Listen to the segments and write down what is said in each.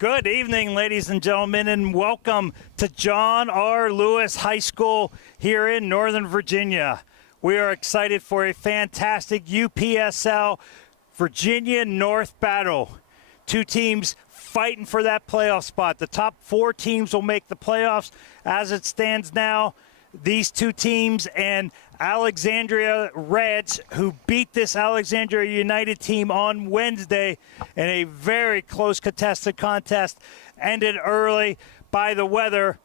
Good evening, ladies and gentlemen, and welcome to John R. Lewis High School here in Northern Virginia. We are excited for a fantastic UPSL Virginia North battle. Two teams fighting for that playoff spot. The top four teams will make the playoffs. As it stands now, these two teams and Alexandria Reds, who beat this Alexandria United team on Wednesday in a very close contested contest, ended early by the weather.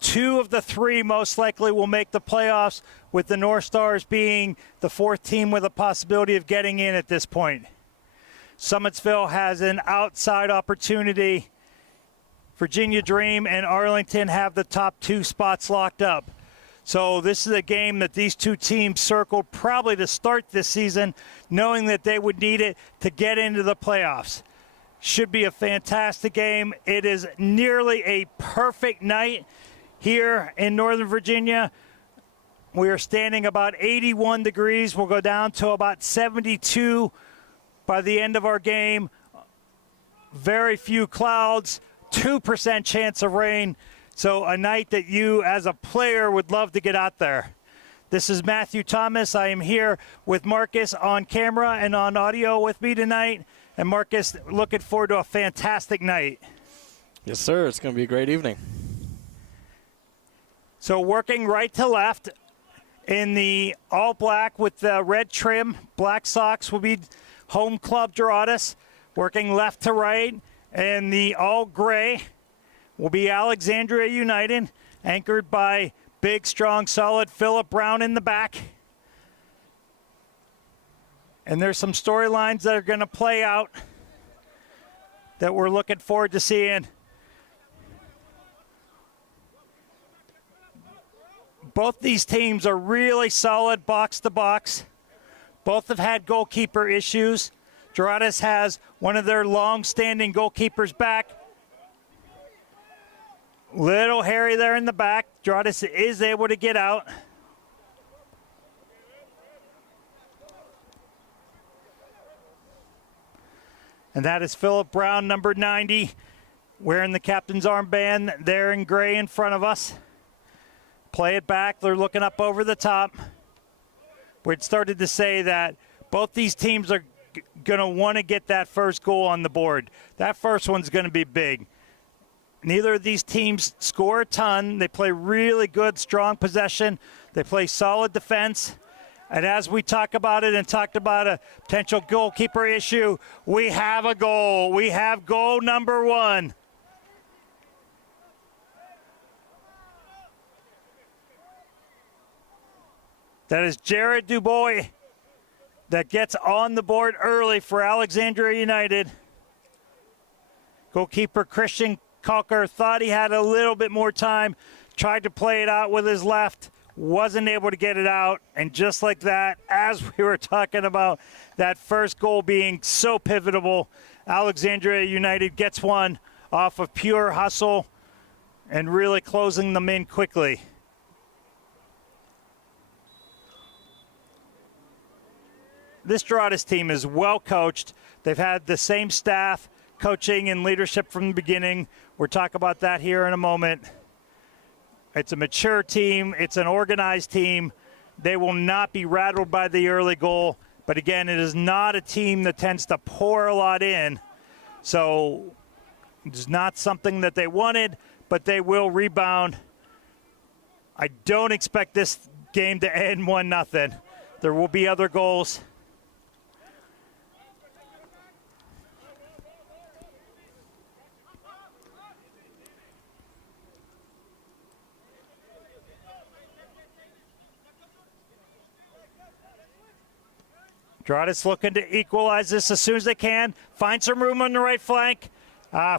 Two of the three most likely will make the playoffs, with the North Stars being the fourth team with a possibility of getting in at this point. Summitsville has an outside opportunity. Virginia Dream and Arlington have the top two spots locked up. So this is a game that these two teams circled probably to start this season, knowing that they would need it to get into the playoffs. Should be a fantastic game. It is nearly a perfect night here in Northern Virginia. We are standing about 81 degrees. We'll go down to about 72 by the end of our game. Very few clouds, 2% chance of rain. So a night that you as a player would love to get out there. This is Matthew Thomas. I am here with Marcus on camera and on audio with me tonight. And Marcus, looking forward to a fantastic night. Yes, sir. It's going to be a great evening. So working right to left in the all black with the red trim, black socks will be home club Doradus. Working left to right in the all gray will be Alexandria United, anchored by big, strong, solid Philip Brown in the back. And there's some storylines that are going to play out that we're looking forward to seeing. Both these teams are really solid box to box. Both have had goalkeeper issues. Doradus has one of their long-standing goalkeepers back. Little hairy there in the back. Doradus is able to get out. And that is Philip Brown, number 90, wearing the captain's armband there in gray in front of us. Play it back. They're looking up over the top. We'd started to say that both these teams are going to want to get that first goal on the board. That first one's going to be big. Neither of these teams score a ton. They play really good, strong possession. They play solid defense. And as we talk about it and talked about a potential goalkeeper issue, we have a goal. We have goal number one. That is Jared Dubois that gets on the board early for Alexandria United. Goalkeeper Christian Calker thought he had a little bit more time, tried to play it out with his left, wasn't able to get it out. And just like that, as we were talking about that first goal being so pivotal, Alexandria United gets one off of pure hustle and really closing them in quickly. This Doradus team is well coached. They've had the same staff, coaching and leadership from the beginning. We'll talk about that here in a moment. It's a mature team. It's an organized team. They will not be rattled by the early goal. But again, it is not a team that tends to pour a lot in. So it's not something that they wanted, but they will rebound. I don't expect this game to end 1-0. There will be other goals. Doradus looking to equalize this as soon as they can. Find some room on the right flank.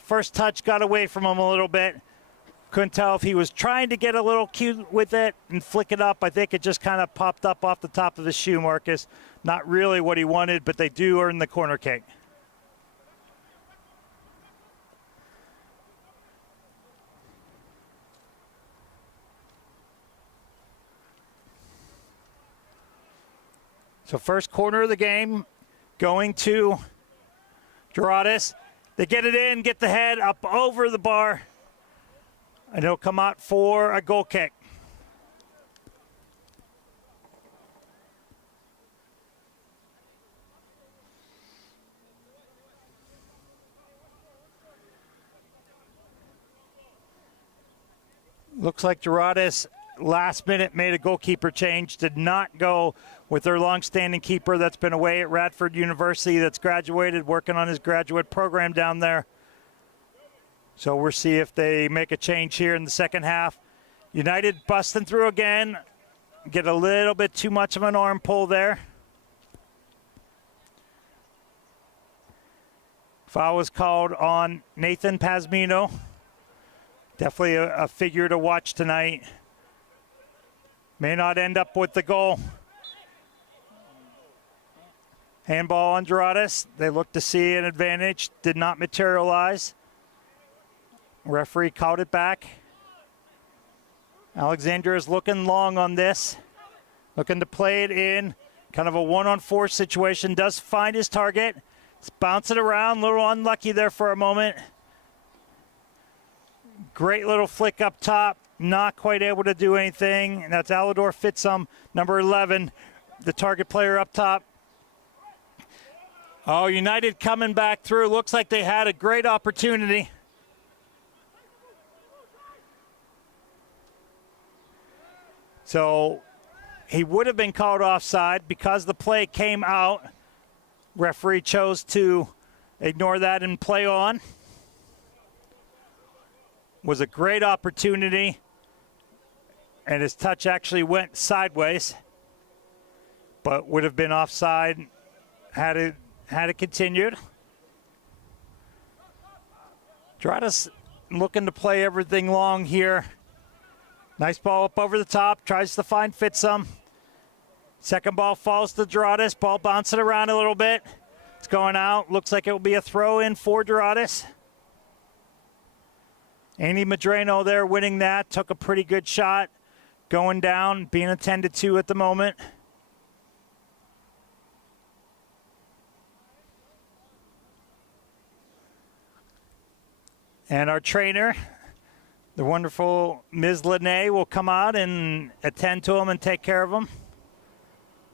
First touch got away from him a little bit. Couldn't tell if he was trying to get a little cute with it and flick it up. I think it just kind of popped up off the top of his shoe, Marcus. Not really what he wanted, but they do earn the corner kick. So first corner of the game going to Doradus. They get it in, get the head up over the bar, and it'll come out for a goal kick. Looks like Doradus last minute made a goalkeeper change, did not go with their long-standing keeper that's been away at Radford University, that's graduated, working on his graduate program down there. So we'll see if they make a change here in the second half. United busting through again. Get a little bit too much of an arm pull there. Foul was called on Nathan Pasmino. Definitely a figure to watch tonight. May not end up with the goal. Handball on Doradus. They look to see an advantage. Did not materialize. Referee called it back. Alexandria is looking long on this. Looking to play it in. Kind of a 1-on-4 situation. Does find his target. It's bouncing around. A little unlucky there for a moment. Great little flick up top. Not quite able to do anything. And that's Alador Fitzum, number 11, the target player up top. Oh, United coming back through. Looks like they had a great opportunity. So he would have been called offside because the play came out. Referee chose to ignore that and play on. Was a great opportunity, and his touch actually went sideways, but would have been offside had it continued. Doradus looking to play everything long here. Nice ball up over the top, tries to find Fitzum. Second ball falls to Doradus, ball bouncing around a little bit. It's going out, looks like it will be a throw in for Doradus. Andy Medrano there winning that, took a pretty good shot. Going down, being attended to at the moment. And our trainer, the wonderful Ms. Linnae, will come out and attend to him and take care of him.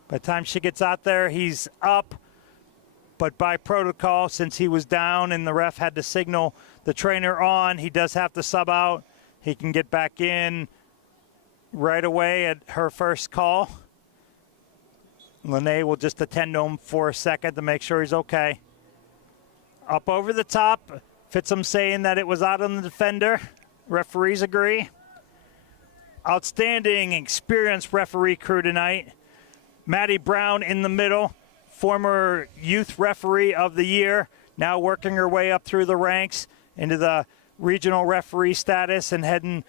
By the time she gets out there, he's up. But by protocol, since he was down and the ref had to signal the trainer on, he does have to sub out. He can get back in right away at her first call. Linnae will just attend to him for a second to make sure he's okay. Up over the top, Fitzum saying that it was out on the defender. Referees agree. Outstanding, experienced referee crew tonight. Maddie Brown in the middle, former youth referee of the year, now working her way up through the ranks into the regional referee status and heading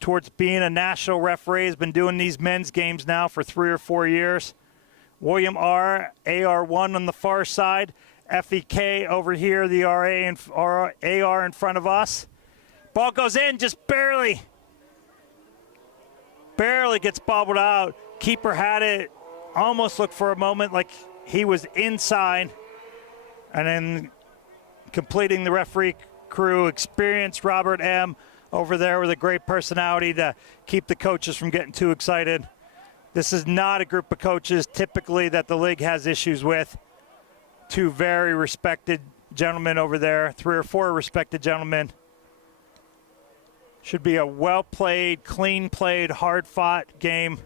towards being a national referee. Has been doing these men's games now for 3 or 4 years. William R., AR1 on the far side. FEK over here, the RA and AR in front of us. Ball goes in, just barely gets bobbled out. Keeper had it, almost looked for a moment like he was inside. And then completing the referee crew, experienced Robert M. over there with a great personality to keep the coaches from getting too excited. This is not a group of coaches typically that the league has issues with. 2 very respected gentlemen over there, 3 or 4 respected gentlemen. Should be a well-played, clean-played, hard-fought game.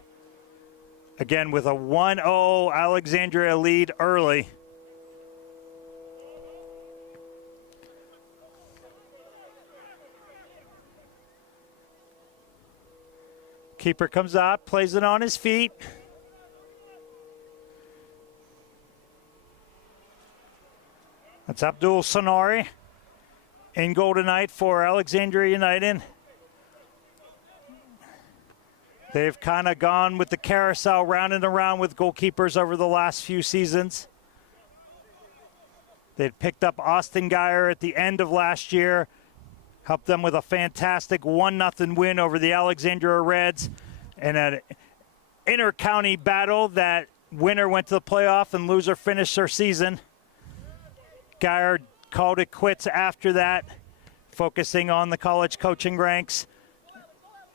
Again, with a 1-0 Alexandria lead early. Keeper comes out, plays it on his feet. That's Abdul Sonari in goal tonight for Alexandria United. They've kind of gone with the carousel round and around with goalkeepers over the last few seasons. They'd picked up Austin Geyer at the end of last year, helped them with a fantastic 1-0 win over the Alexandria Reds in an inter-county battle that winner went to the playoff and loser finished their season. Geyer called it quits after that, focusing on the college coaching ranks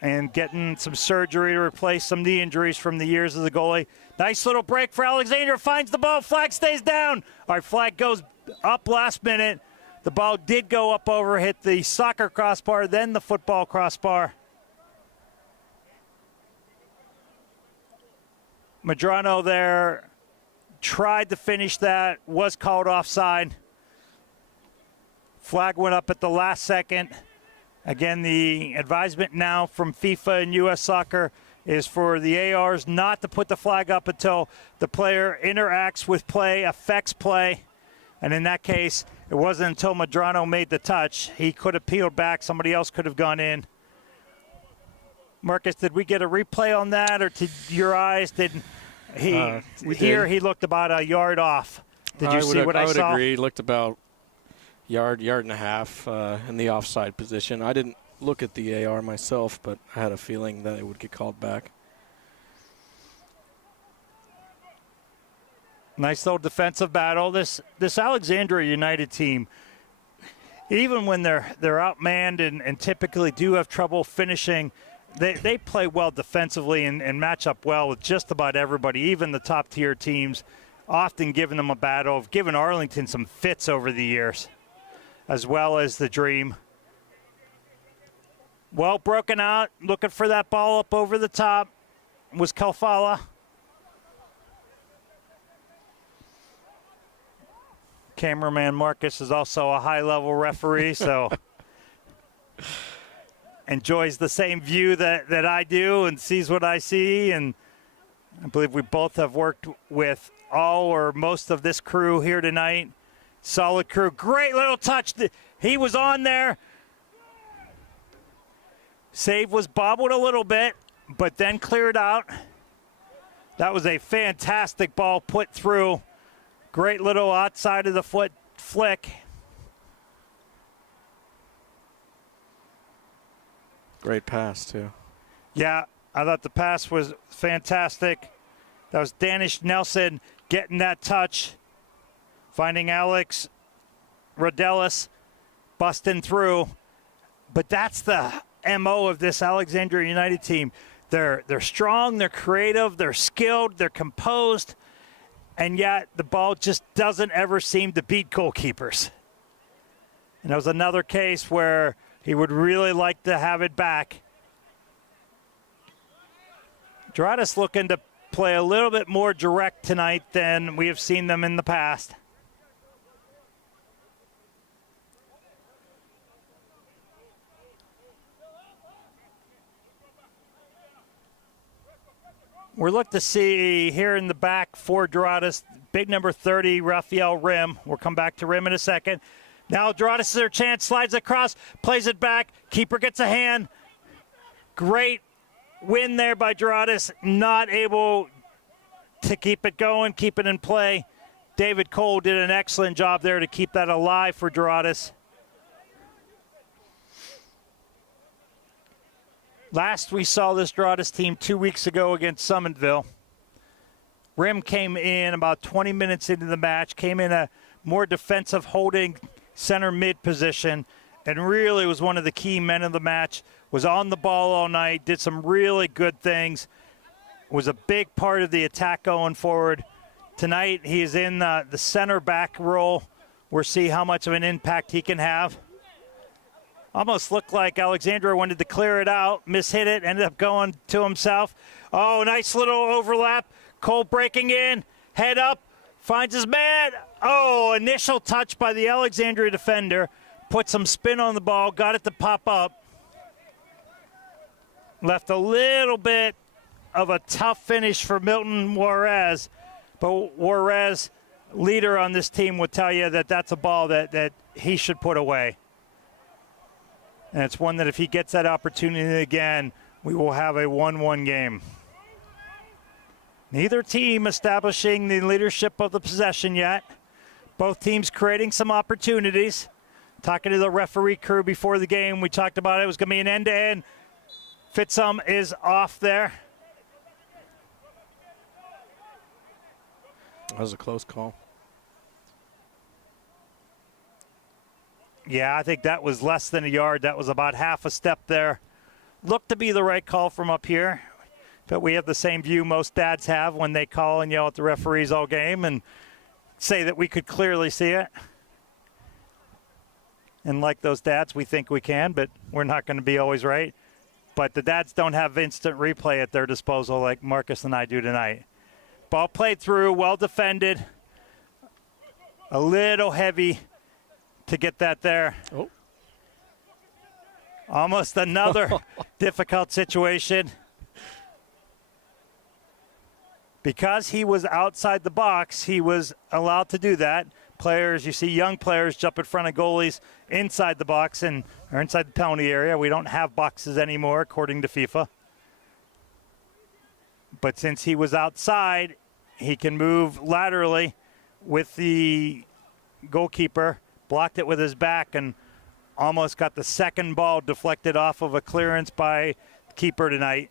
and getting some surgery to replace some knee injuries from the years as a goalie. Nice little break for Alexandria. Finds the ball. Flag stays down. All right, flag goes up last minute. The ball did go up over, hit the soccer crossbar, then the football crossbar. Medrano there tried to finish that, was called offside. Flag went up at the last second. Again, the advisement now from FIFA and U.S. Soccer is for the ARs not to put the flag up until the player interacts with play, affects play. And in that case, it wasn't until Medrano made the touch. He could have peeled back. Somebody else could have gone in. Marcus, did we get a replay on that, or to your eyes, did he? He looked about a yard off. Did you see what I saw? I would agree. He looked about yard and a half in the offside position. I didn't look at the AR myself, but I had a feeling that it would get called back. Nice little defensive battle. This Alexandria United team, even when they're outmanned and typically do have trouble finishing, they play well defensively and match up well with just about everybody, even the top-tier teams, often giving them a battle. Have given Arlington some fits over the years, as well as the Dream. Well broken out, looking for that ball up over the top, was Kalfala. Cameraman Marcus is also a high-level referee, so enjoys the same view that I do and sees what I see. And I believe we both have worked with all or most of this crew here tonight. Solid crew. Great little touch. He was on there. Save was bobbled a little bit, but then cleared out. That was a fantastic ball put through. Great little outside of the foot flick. Great pass, too. Yeah, I thought the pass was fantastic. That was Danish Nelson getting that touch, finding Alex Rodelis busting through. But that's the MO of this Alexandria United team. They're strong, they're creative, they're skilled, they're composed, and yet the ball just doesn't ever seem to beat goalkeepers. And that was another case where he would really like to have it back. Doradus looking to play a little bit more direct tonight than we have seen them in the past. We're looking to see here in the back for Doradus, big number 30, Rafael Rim. We'll come back to Rim in a second. Now Doradus is their chance, slides across, plays it back. Keeper gets a hand. Great win there by Doradus, not able to keep it going, keep it in play. David Cole did an excellent job there to keep that alive for Doradus. Last we saw this Doradus team 2 weeks ago against Summitville. Rim came in about 20 minutes into the match, came in a more defensive holding center mid position, and really was one of the key men of the match, was on the ball all night, did some really good things, was a big part of the attack going forward. Tonight he is in the center back role. We'll see how much of an impact he can have. Almost looked like Alexandria wanted to clear it out, mishit it, ended up going to himself. Oh, nice little overlap. Cole breaking in, head up, finds his man. Oh, initial touch by the Alexandria defender. Put some spin on the ball, got it to pop up. Left a little bit of a tough finish for Milton Juarez. But Juarez, leader on this team, would tell you that that's a ball that he should put away. And it's one that if he gets that opportunity again, we will have a 1-1 game. Neither team establishing the leadership of the possession yet. Both teams creating some opportunities. Talking to the referee crew before the game, we talked about it was going to be an end-to-end. Fitzum is off there. That was a close call. Yeah, I think that was less than a yard. That was about half a step there. Looked to be the right call from up here. But we have the same view most dads have when they call and yell at the referees all game and say that we could clearly see it. And like those dads, we think we can, but we're not going to be always right. But the dads don't have instant replay at their disposal like Marcus and I do tonight. Ball played through, well defended. A little heavy to get that there. Oh. Almost another difficult situation. Because he was outside the box, he was allowed to do that. Players, you see young players jump in front of goalies inside the box or inside the penalty area. We don't have boxes anymore, according to FIFA. But since he was outside, he can move laterally with the goalkeeper, blocked it with his back, and almost got the second ball deflected off of a clearance by the keeper tonight.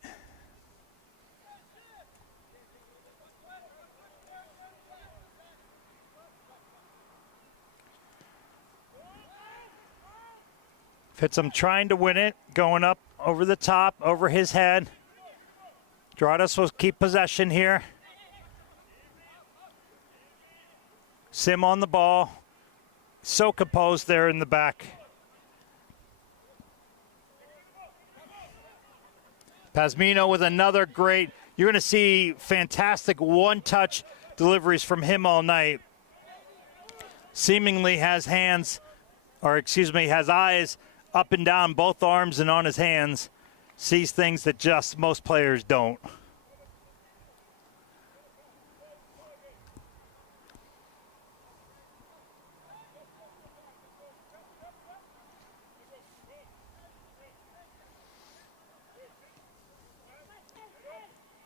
Fittsum trying to win it, going up over the top, over his head. Doradus will keep possession here. Sim on the ball. So composed there in the back. Pasmino with another great, you're going to see fantastic one-touch deliveries from him all night. Seemingly has has eyes up and down both arms and on his hands. Sees things that just most players don't.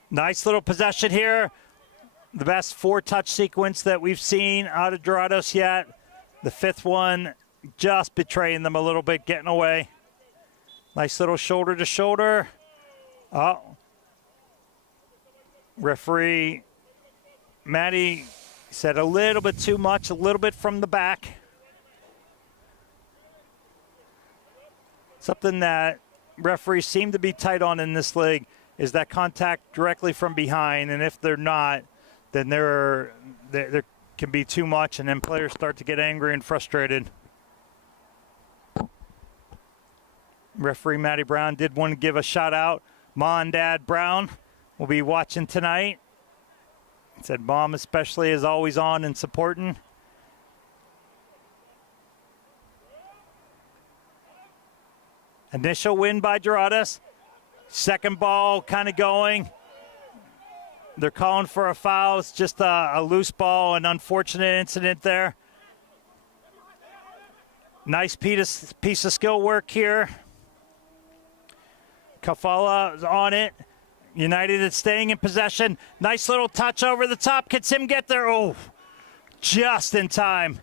Nice little possession here. The best four-touch sequence that we've seen out of Doradus yet. The fifth one just betraying them a little bit, getting away. Nice little shoulder to shoulder. Oh. Referee Matty said a little bit too much, a little bit from the back. Something that referees seem to be tight on in this league is that contact directly from behind, and if they're not, then there can be too much, and then players start to get angry and frustrated. Referee Matty Brown did want to give a shout out. Ma and Dad Brown will be watching tonight. He said Mom especially is always on and supporting. Initial win by Doradus. Second ball kind of going. They're calling for a foul. It's just a loose ball, an unfortunate incident there. Nice piece of skill work here. Kafala is on it. United is staying in possession. Nice little touch over the top. Can Sim get there? Oh, just in time.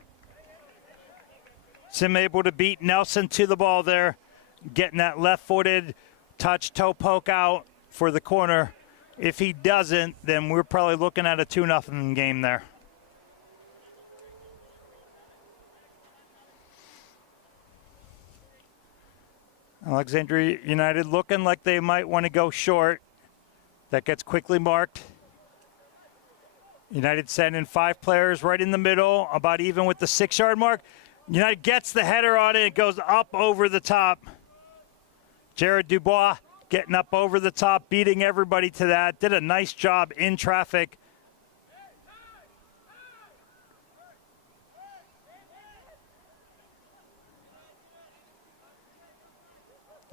Sim able to beat Nelson to the ball there. Getting that left-footed touch, toe poke out for the corner. If he doesn't, then we're probably looking at a 2-0 game there. Alexandria United looking like they might want to go short. That gets quickly marked. United sending 5 players right in the middle, about even with the 6-yard mark. United gets the header on it. It goes up over the top. Jared Dubois getting up over the top, beating everybody to that. Did a nice job in traffic.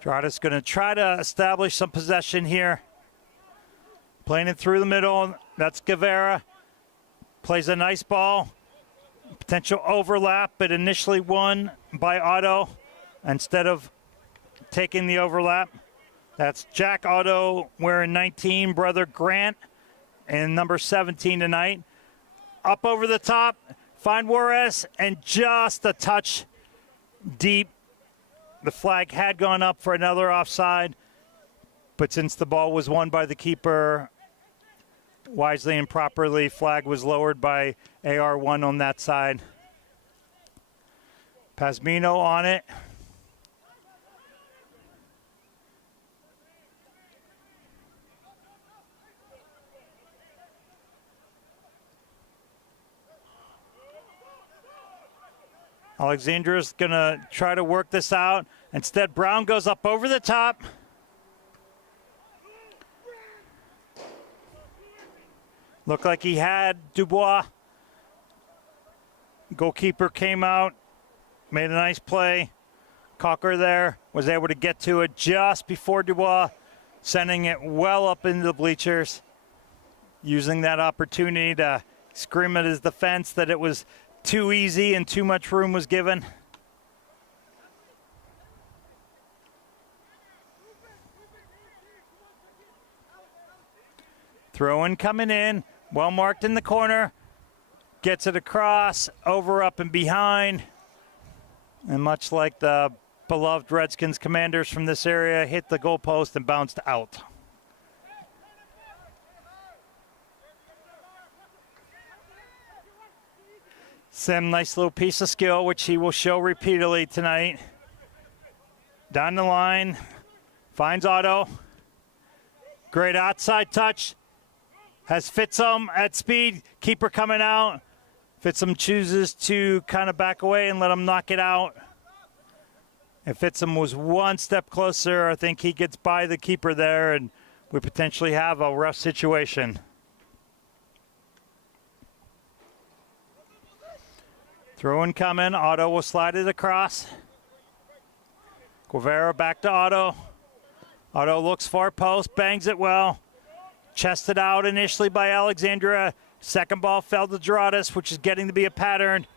Doradus going to try to establish some possession here. Playing it through the middle. That's Guevara. Plays a nice ball. Potential overlap, but initially won by Otto instead of taking the overlap. That's Jack Otto wearing 19, brother Grant, and number 17 tonight. Up over the top, find Juarez, and just a touch deep. The flag had gone up for another offside, but since the ball was won by the keeper, wisely and properly, flag was lowered by AR1 on that side. Pasmino on it. Alexandria's going to try to work this out. Instead, Brown goes up over the top. Looked like he had Dubois. Goalkeeper came out, made a nice play. Cocker there was able to get to it just before Dubois, sending it well up into the bleachers, using that opportunity to scream at his defense that it was too easy and too much room was given. Throw-in coming in, well marked in the corner. Gets it across, over, up, and behind. And much like the beloved Redskins commanders from this area, hit the goalpost and bounced out. Sim, nice little piece of skill, which he will show repeatedly tonight. Down the line, finds Otto. Great outside touch. Has Fitzum at speed. Keeper coming out. Fitzum chooses to kind of back away and let him knock it out. If Fitzum was one step closer, I think he gets by the keeper there, and we potentially have a rough situation. Throw-in coming. Otto will slide it across. Guevara back to Otto. Otto looks far post, bangs it well. Chested out initially by Alexandria. Second ball fell to Doradus, which is getting to be a pattern.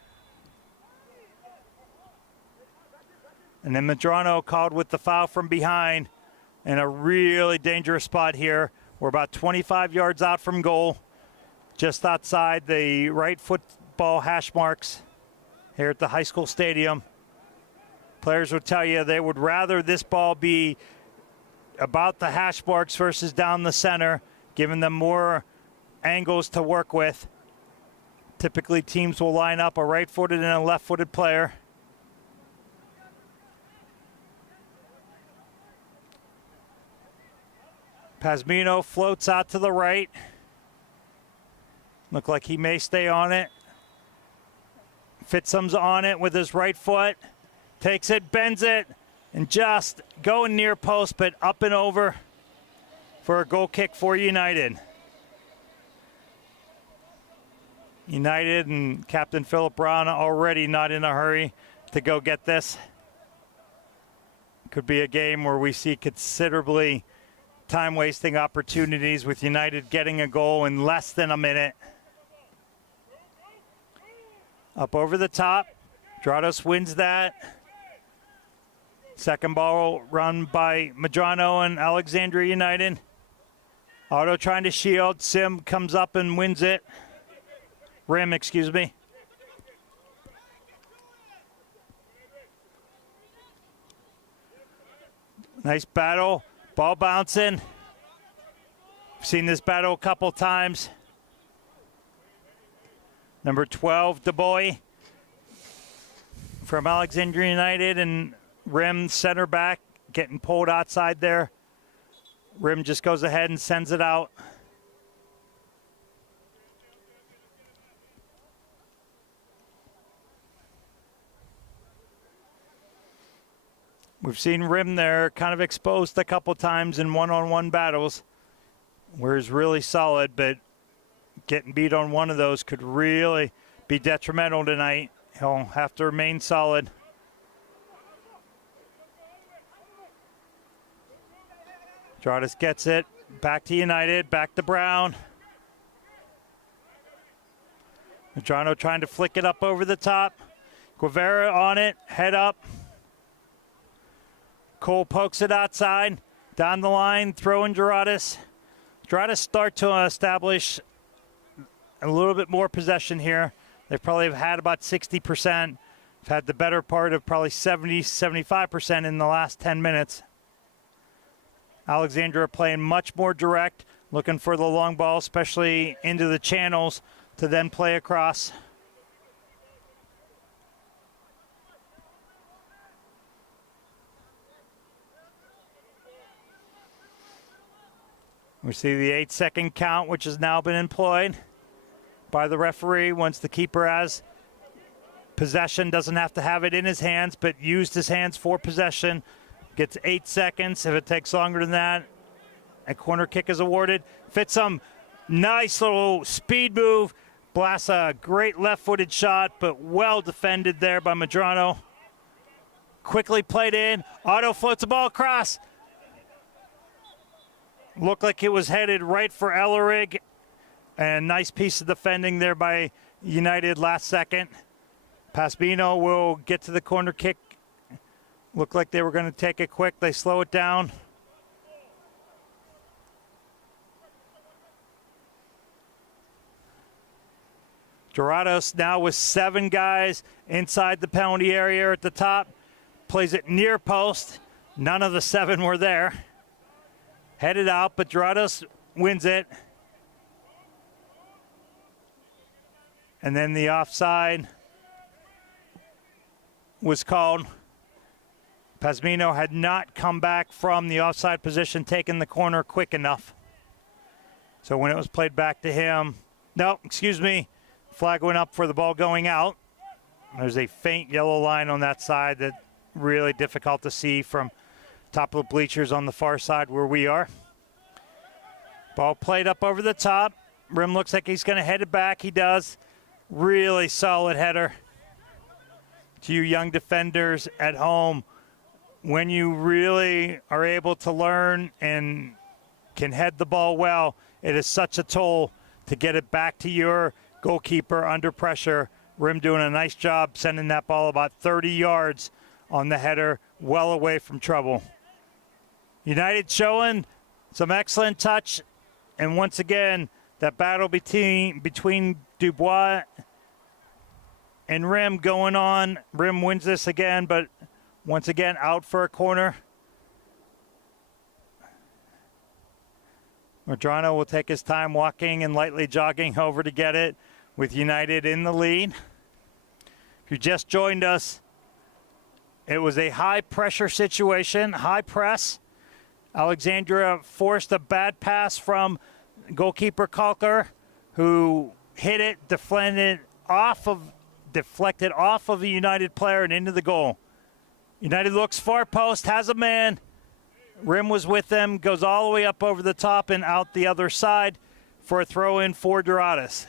And then Medrano called with the foul from behind in a really dangerous spot here. We're about 25 yards out from goal, just outside the right football hash marks here at the high school stadium. Players would tell you they would rather this ball be about the hash marks versus down the center, giving them more angles to work with. Typically, teams will line up a right-footed and a left-footed player. Pasmino floats out to the right. Look like he may stay on it. Fitzum's on it with his right foot. Takes it, bends it, and just going near post, but up and over for a goal kick for United. United and Captain Philip Brown already not in a hurry to go get this. Could be a game where we see considerably time-wasting opportunities with United getting a goal in less than a minute. Up over the top. Doradus wins that. Second ball run by Medrano and Alexandria United. Otto trying to shield. Sim comes up and wins it. Rim, excuse me. Nice battle. Ball bouncing. I've seen this battle a couple times. Number 12, DeBoy from Alexandria United, and Rim center back getting pulled outside there. Rim just goes ahead and sends it out. We've seen Rim there kind of exposed a couple times in one-on-one battles where he's really solid, but getting beat on one of those could really be detrimental tonight. He'll have to remain solid. Doradus gets it. Back to United. Back to Brown. Medrano trying to flick it up over the top. Guevara on it. Head up. Cole pokes it outside. Down the line. Throwing Doradus. Doradus start to establish a little bit more possession here. They probably have had about 60%. Have had the better part of probably 70, 75% in the last 10 minutes. Alexandria playing much more direct, looking for the long ball, especially into the channels, to then play across. We see the 8-second count, which has now been employed by the referee once the keeper has possession, doesn't have to have it in his hands, but used his hands for possession. Gets 8 seconds. If it takes longer than that, a corner kick is awarded. Fitsum, nice little speed move. Blasts a great left-footed shot, but well defended there by Medrano. Quickly played in. Otto floats the ball across. Looked like it was headed right for Ellerig. And nice piece of defending there by United last second. Pasbino will get to the corner kick. Looked like they were going to take it quick. They slow it down. Doradus now with 7 guys inside the penalty area at the top. Plays it near post. None of the 7 were there. Headed out, but Doradus wins it. And then the offside was called. Pasmino had not come back from the offside position, taking the corner quick enough. So when it was played back to him, no, excuse me, flag went up for the ball going out. There's a faint yellow line on that side that really difficult to see from top of the bleachers on the far side where we are. Ball played up over the top. Rim looks like he's going to head it back. He does. Really solid header. To you young defenders at home, when you really are able to learn and can head the ball well, it is such a toll to get it back to your goalkeeper under pressure. Rim doing a nice job sending that ball about 30 yards on the header, well away from trouble. United showing some excellent touch, and once again, that battle between Dubois and Rim going on. Rim wins this again, but once again out for a corner. Medrano will take his time walking and lightly jogging over to get it with United in the lead. If you just joined us, it was a high-pressure situation, high press. Alexandria forced a bad pass from goalkeeper Kalker, who hit it, deflected off of a United player and into the goal. United looks far post, has a man. Rim was with them, goes all the way up over the top and out the other side for a throw-in for Doradus.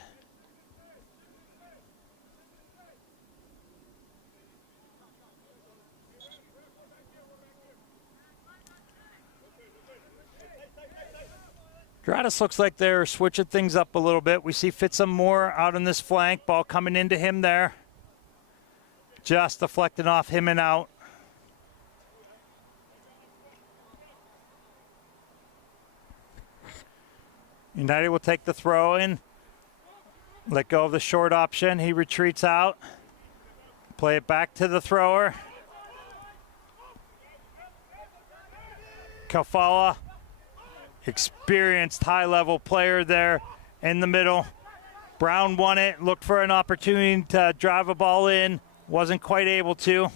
Doradus looks like they're switching things up a little bit. We see Fitsum more out on this flank. Ball coming into him there. Just deflecting off him and out. United will take the throw in. Let go of the short option. He retreats out. Play it back to the thrower. Kafala. Experienced high-level player there in the middle. Brown won it, looked for an opportunity to drive a ball in, wasn't quite able to.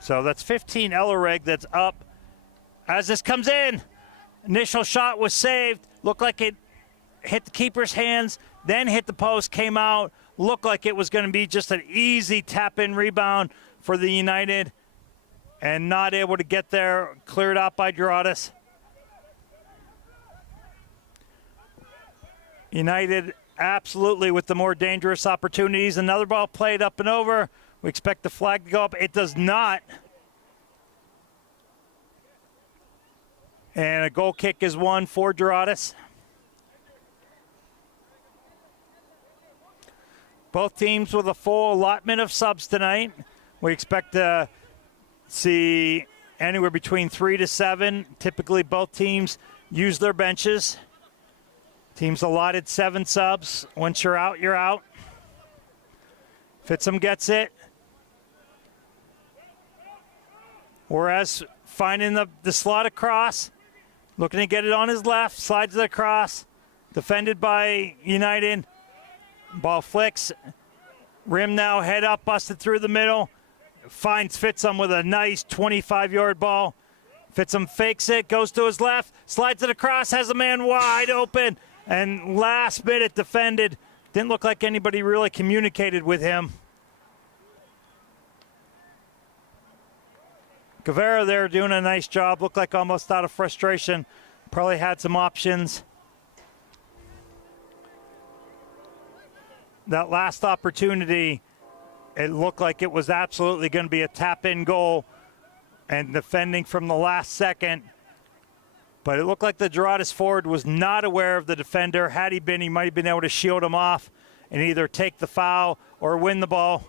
So that's 15 Ellerig that's up. As this comes in, initial shot was saved. Looked like it hit the keeper's hands, then hit the post, came out. Looked like it was going to be just an easy tap-in rebound for the United, and not able to get there. Cleared out by Doradus. United absolutely with the more dangerous opportunities. Another ball played up and over. We expect the flag to go up. It does not. And a goal kick is won for Doradus. Both teams with a full allotment of subs tonight. We expect to see anywhere between 3 to 7. Typically, both teams use their benches. Teams allotted 7 subs. Once you're out, you're out. Fitsum gets it. Whereas finding the slot across, looking to get it on his left, slides it across. Defended by United. Ball flicks. Rim now head up, busted through the middle. Finds Fitsum with a nice 25-yard ball. Fitsum fakes it, goes to his left, slides it across, has a man wide open, and last minute defended. Didn't look like anybody really communicated with him. Guevara there doing a nice job. Looked like almost out of frustration. Probably had some options. That last opportunity, it looked like it was absolutely going to be a tap-in goal and defending from the last second. But it looked like the Doradus forward was not aware of the defender. Had he been, he might have been able to shield him off and either take the foul or win the ball.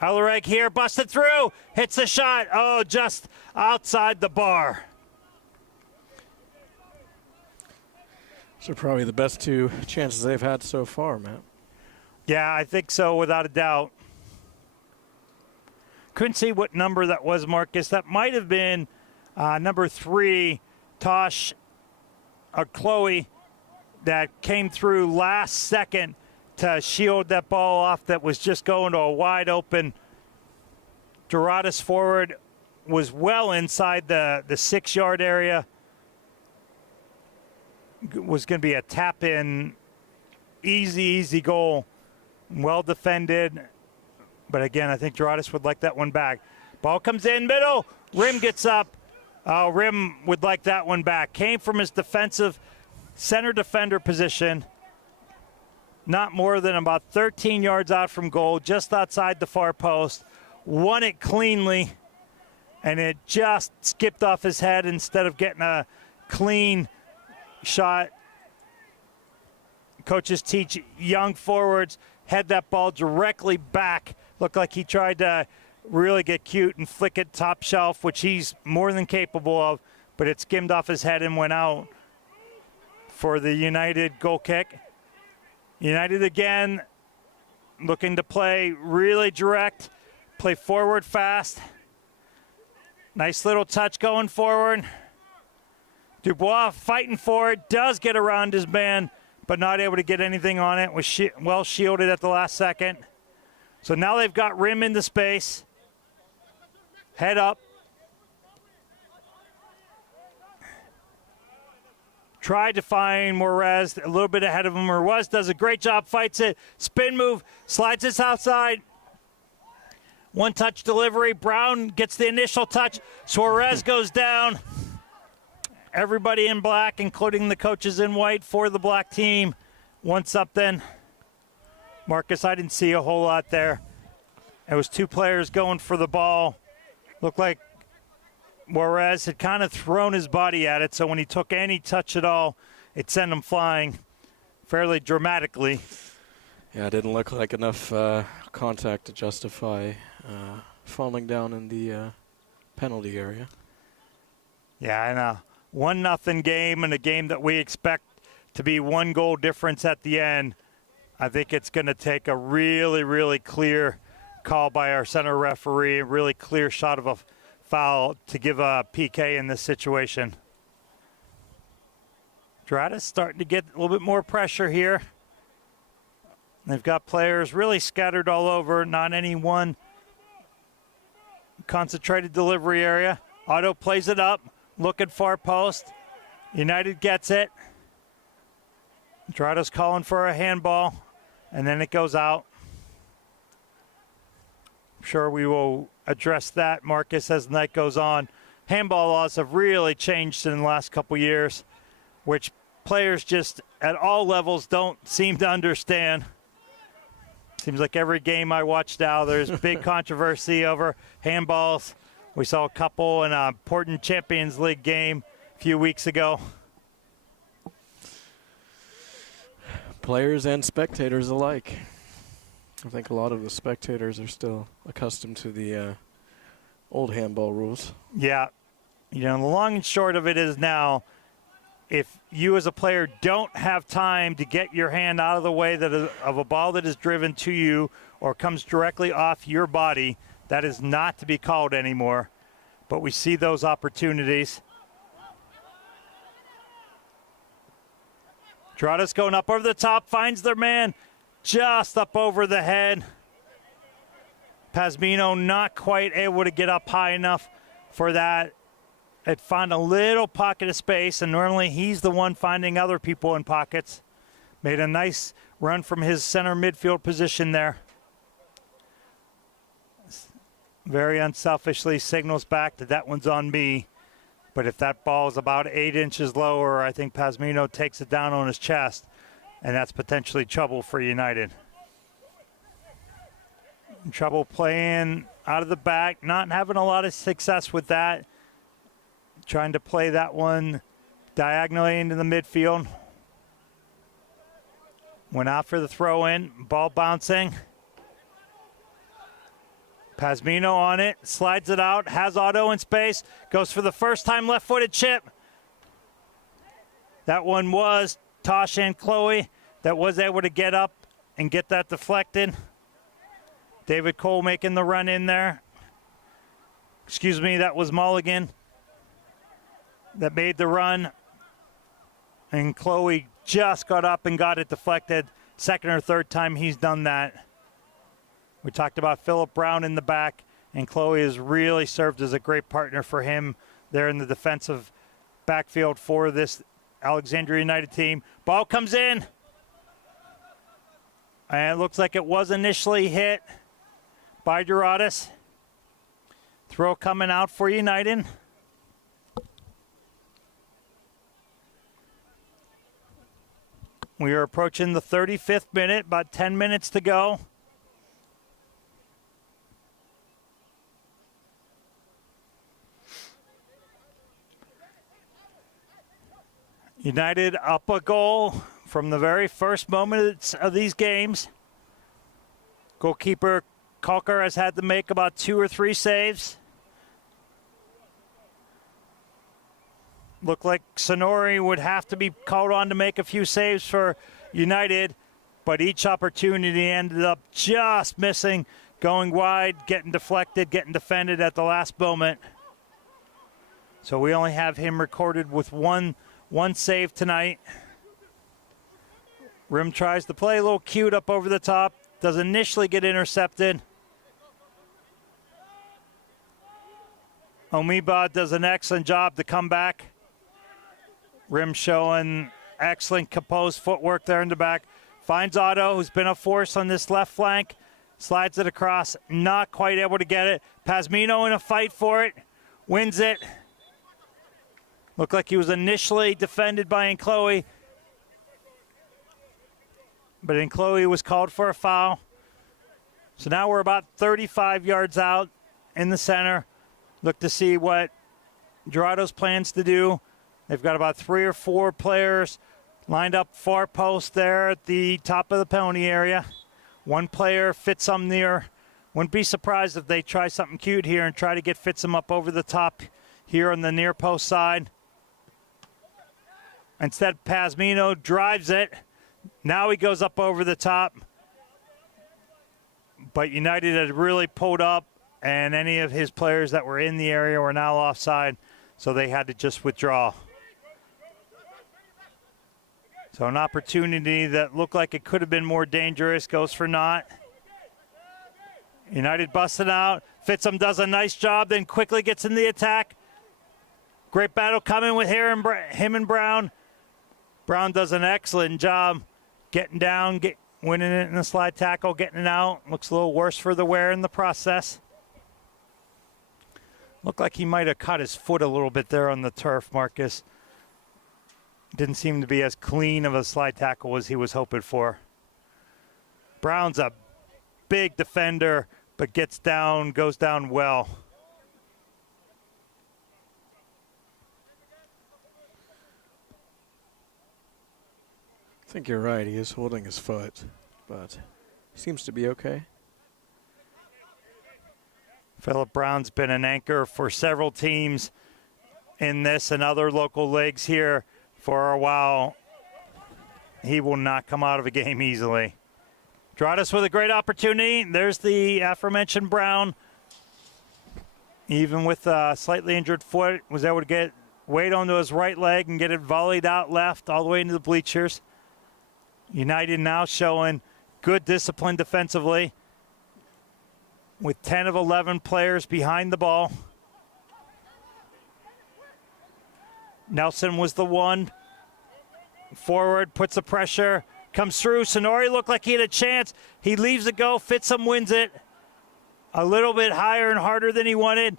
Alareg here, busted through, hits the shot. Oh, just outside the bar. So probably the best two chances they've had so far, Matt. Yeah, I think so, without a doubt. Couldn't see what number that was, Marcus. That might have been number 3, Tosh Chloe, that came through last second to shield that ball off that was just going to a wide open. Doradus forward was well inside the 6-yard area. Was going to be a tap-in, easy goal. Well defended. But again, I think Doradus would like that one back. Ball comes in, middle. Rim gets up. Rim would like that one back. Came from his defensive center defender position. Not more than about 13 yards out from goal, just outside the far post. Won it cleanly, and it just skipped off his head instead of getting a clean shot. Coaches teach young forwards, head that ball directly back. Looked like he tried to really get cute and flick it top shelf, which he's more than capable of, but it skimmed off his head and went out for the United goal kick. United again looking to play really direct, play forward fast. Nice little touch going forward. Dubois fighting for it, does get around his man, but not able to get anything on it. Was well shielded at the last second. So now they've got Rim into space. Head up. Tried to find Morez a little bit ahead of him. Morez does a great job, fights it. Spin move, slides this outside. One touch delivery. Brown gets the initial touch. Suarez goes down. Everybody in black, including the coaches in white for the black team, wants something. Marcus, I didn't see a whole lot there. It was 2 players going for the ball. Looked like Juarez had kind of thrown his body at it, so when he took any touch at all, it sent him flying fairly dramatically. Yeah, it didn't look like enough contact to justify falling down in the penalty area. Yeah, I know. 1-0 game, and a game that we expect to be 1 goal difference at the end. I think it's going to take a really clear call by our center referee, a really clear shot of a foul to give a PK in this situation. Doradus starting to get a little bit more pressure here. They've got players really scattered all over, not any one concentrated delivery area. Otto plays it up, looking far post. United gets it. Doradus calling for a handball, and then it goes out. I'm sure we will address that, Marcus, as the night goes on. Handball laws have really changed in the last couple years, which players just at all levels don't seem to understand. Seems like every game I watch now, there's big controversy over handballs. We saw a couple in an important Champions League game a few weeks ago. Players and spectators alike. I think a lot of the spectators are still accustomed to the old handball rules. Yeah. You know, the long and short of it is now, if you as a player don't have time to get your hand out of the way of a ball that is driven to you or comes directly off your body, that is not to be called anymore. But we see those opportunities. Doradus going up over the top, finds their man, just up over the head. Pasmino not quite able to get up high enough for that. It found a little pocket of space, and normally he's the one finding other people in pockets. Made a nice run from his center midfield position there. Very unselfishly signals back that one's on me. But if that ball is about 8 inches lower, I think Pasmino takes it down on his chest, and that's potentially trouble for United. Trouble playing out of the back, not having a lot of success with that. Trying to play that one diagonally into the midfield. Went out for the throw in, ball bouncing. Pasmino on it, slides it out, has Otto in space, goes for the first time left-footed chip. That one was Tosh and Chloe that was able to get up and get that deflected. David Cole making the run in there. Excuse me, that was Mulligan that made the run. And Chloe just got up and got it deflected. Second or third time he's done that. We talked about Philip Brown in the back, and Chloe has really served as a great partner for him there in the defensive backfield for this Alexandria United team. Ball comes in. And it looks like it was initially hit by Doradus. Throw coming out for United. We are approaching the 35th minute, about 10 minutes to go. United up a goal from the very first moment of these games. Goalkeeper Kalkar has had to make about 2 or 3 saves. Looked like Sonori would have to be called on to make a few saves for United, but each opportunity ended up just missing, going wide, getting deflected, getting defended at the last moment. So we only have him recorded with one save tonight. Rim tries to play a little cute up over the top. Does initially get intercepted. Omiba does an excellent job to come back. Rim showing excellent composed footwork there in the back. Finds Otto, who's been a force on this left flank. Slides it across, not quite able to get it. Pasmino in a fight for it. Wins it. Looked like he was initially defended by Chloe, but Chloe was called for a foul. So now we're about 35 yards out in the center. Look to see what Doradus plans to do. They've got about 3 or 4 players lined up far post there at the top of the penalty area. One player, Fitzum near. Wouldn't be surprised if they try something cute here and try to get Fitzum up over the top here on the near post side. Instead, Pasmino drives it. Now he goes up over the top. But United had really pulled up, and any of his players that were in the area were now offside, so they had to just withdraw. So an opportunity that looked like it could have been more dangerous goes for naught. United busting out. Fitzum does a nice job, then quickly gets in the attack. Great battle coming with him and Brown. Brown does an excellent job getting down, winning it in a slide tackle, getting it out. Looks a little worse for the wear in the process. Looked like he might have caught his foot a little bit there on the turf, Marcus. Didn't seem to be as clean of a slide tackle as he was hoping for. Brown's a big defender, but gets down, goes down well. I think you're right. He is holding his foot, but he seems to be okay. Philip Brown's been an anchor for several teams in this and other local leagues here for a while. He will not come out of a game easily. Doradus with a great opportunity. There's the aforementioned Brown. Even with a slightly injured foot, was able to get weight onto his right leg and get it volleyed out left all the way into the bleachers. United now showing good discipline defensively with 10 of 11 players behind the ball. Nelson was the one. Forward, puts the pressure, comes through. Sonori looked like he had a chance. He leaves it go. Fitsum wins it a little bit higher and harder than he wanted.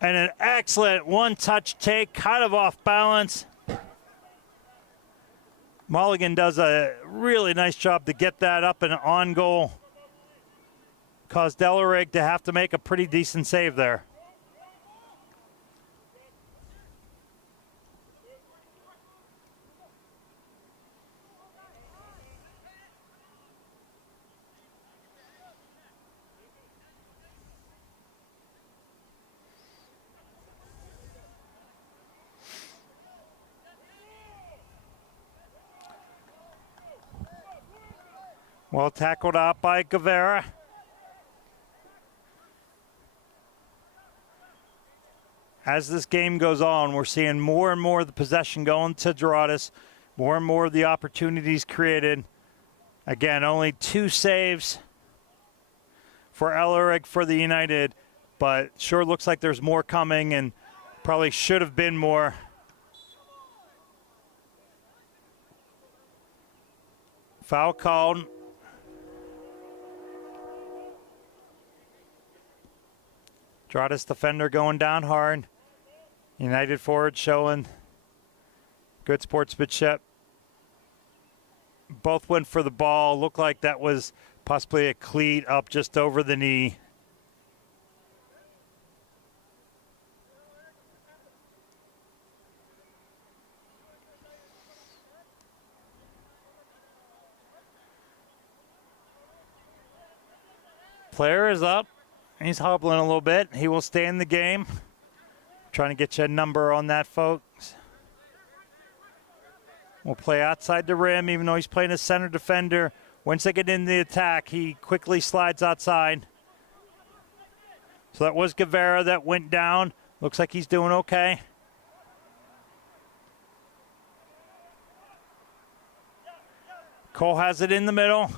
And an excellent one-touch take, kind of off balance. Mulligan does a really nice job to get that up and on goal. Caused Delarig to have to make a pretty decent save there. Well tackled out by Guevara. As this game goes on, we're seeing more and more of the possession going to Doradus, more and more of the opportunities created. Again, only 2 saves for Ellerig for the United, but sure looks like there's more coming and probably should have been more. Foul called. Doradus defender going down hard. United forward showing good sportsmanship. Both went for the ball. Looked like that was possibly a cleat up just over the knee. Player is up. He's hobbling a little bit. He will stay in the game. Trying to get you a number on that, folks. We'll play outside the rim, even though he's playing a center defender. Once they get in the attack, he quickly slides outside. So that was Guevara that went down. Looks like he's doing okay. Cole has it in the middle.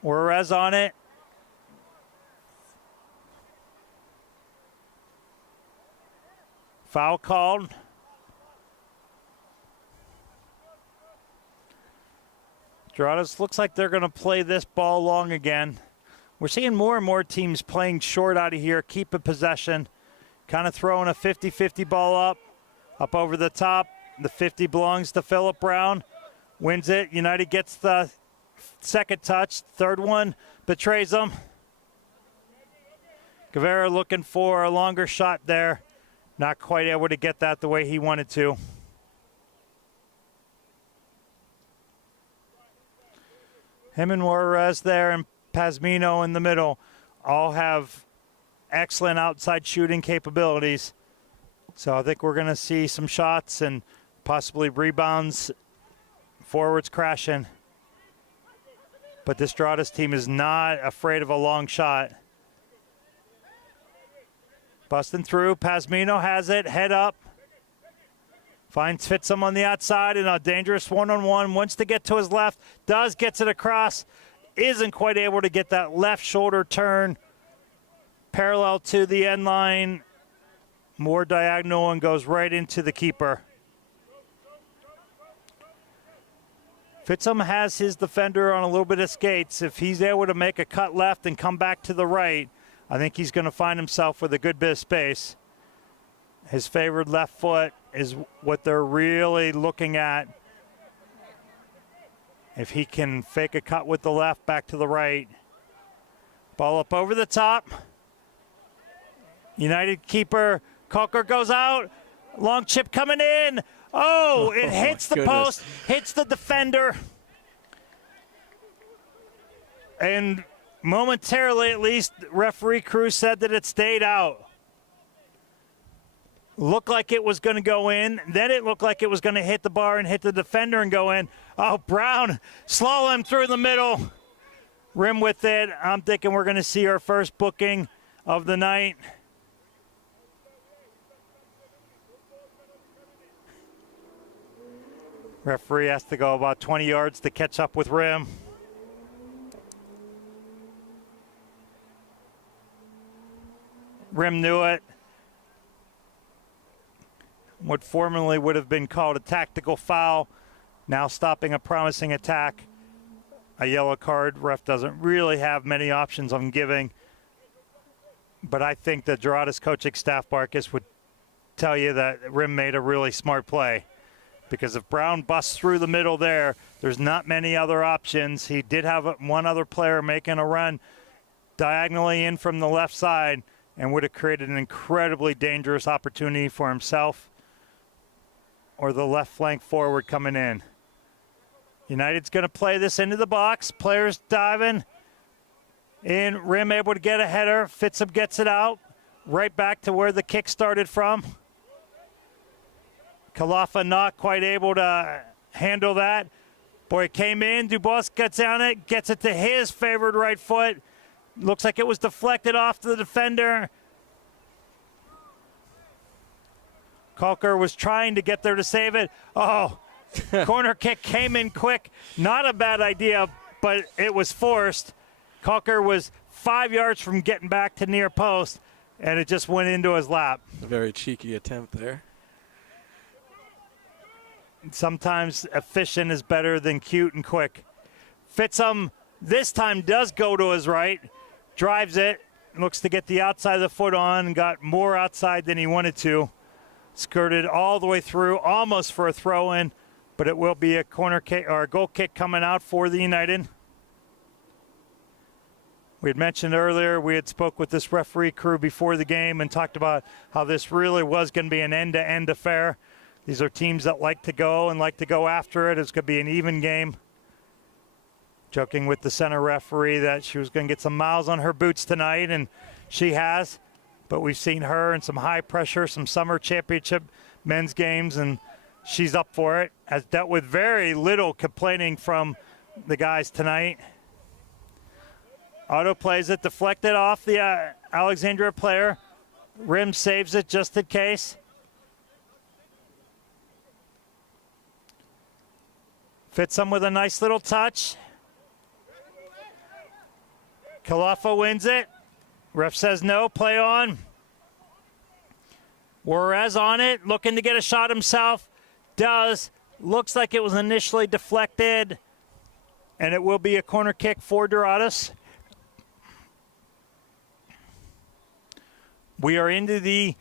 Juarez on it. Foul called. Doradus looks like they're going to play this ball long again. We're seeing more and more teams playing short out of here, keeping possession, kind of throwing a 50-50 ball up over the top. The 50 belongs to Phillip Brown. Wins it. United gets the second touch. Third one betrays them. Guevara looking for a longer shot there. Not quite able to get that the way he wanted to. Him and Juarez there and Pazmino in the middle all have excellent outside shooting capabilities. So I think we're going to see some shots and possibly rebounds, forwards crashing. But this Doradus team is not afraid of a long shot. Busting through, Pazmino has it, head up. Finds Fitsum on the outside in a dangerous one-on-one. Wants to get to his left, gets it across. Isn't quite able to get that left shoulder turn parallel to the end line. More diagonal and goes right into the keeper. Fitsum has his defender on a little bit of skates. If he's able to make a cut left and come back to the right, I think he's going to find himself with a good bit of space. His favored left foot is what they're really looking at. If he can fake a cut with the left, back to the right. Ball up over the top. United keeper, Coker goes out. Long chip coming in. Oh, it hits the post, hits the defender. And momentarily, at least, referee crew said that it stayed out. Looked like it was going to go in. Then it looked like it was going to hit the bar and hit the defender and go in. Oh, Brown slalom through the middle. Rim with it. I'm thinking we're going to see our first booking of the night. Referee has to go about 20 yards to catch up with rim. Rim knew it. What formerly would have been called a tactical foul, now stopping a promising attack. A yellow card. Ref doesn't really have many options on giving. But I think the Doradus coaching staff, Marcus, would tell you that Rim made a really smart play. Because if Brown busts through the middle there, there's not many other options. He did have one other player making a run diagonally in from the left side and would have created an incredibly dangerous opportunity for himself or the left flank forward coming in. United's going to play this into the box. Players diving in. Rim able to get a header. Fitzup gets it out. Right back to where the kick started from. Kalafa not quite able to handle that. Boy, it came in. Dubois gets on it. Gets it to his favored right foot. Looks like it was deflected off to the defender. Kalker was trying to get there to save it. Oh, corner kick came in quick. Not a bad idea, but it was forced. Kalker was 5 yards from getting back to near post, and it just went into his lap. A very cheeky attempt there. Sometimes efficient is better than cute and quick. Fitzup this time does go to his right, drives it, looks to get the outside of the foot on, and got more outside than he wanted to. Skirted all the way through, almost for a throw-in, but it will be a corner kick or a goal kick coming out for the United. We had mentioned earlier, we had spoke with this referee crew before the game and talked about how this really was going to be an end-to-end affair. These are teams that like to go and like to go after it. It's going to be an even game. Joking with the center referee that she was going to get some miles on her boots tonight, and she has. But we've seen her in some high pressure, some summer championship men's games, and she's up for it. Has dealt with very little complaining from the guys tonight. Otto plays it, deflected off the Alexandria player. Rim saves it just in case. Fitzup with a nice little touch. Kalafa wins it. Ref says no, play on. Juarez on it, looking to get a shot himself. Does. Looks like it was initially deflected. And it will be a corner kick for Doradus. We are into the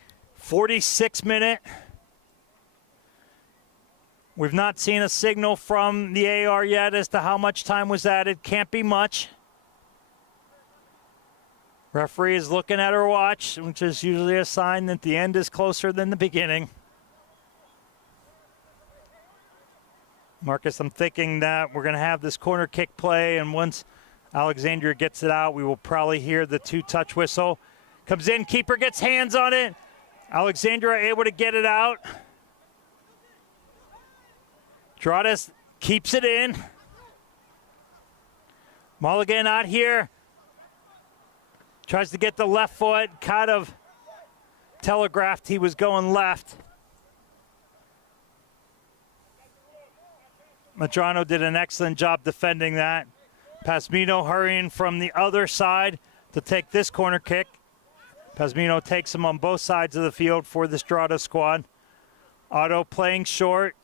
46th minute. We've not seen a signal from the AR yet as to how much time was added. Can't be much. Referee is looking at her watch, which is usually a sign that the end is closer than the beginning. Marcus, I'm thinking that we're going to have this corner kick play, and once Alexandria gets it out, we will probably hear the two-touch whistle. Comes in, keeper gets hands on it. Alexandria able to get it out. Doradus keeps it in. Mulligan out here. Tries to get the left foot. Kind of telegraphed he was going left. Madrano did an excellent job defending that. Pasmino hurrying from the other side to take this corner kick. Pasmino takes him on both sides of the field for this Doradus squad. Otto playing short.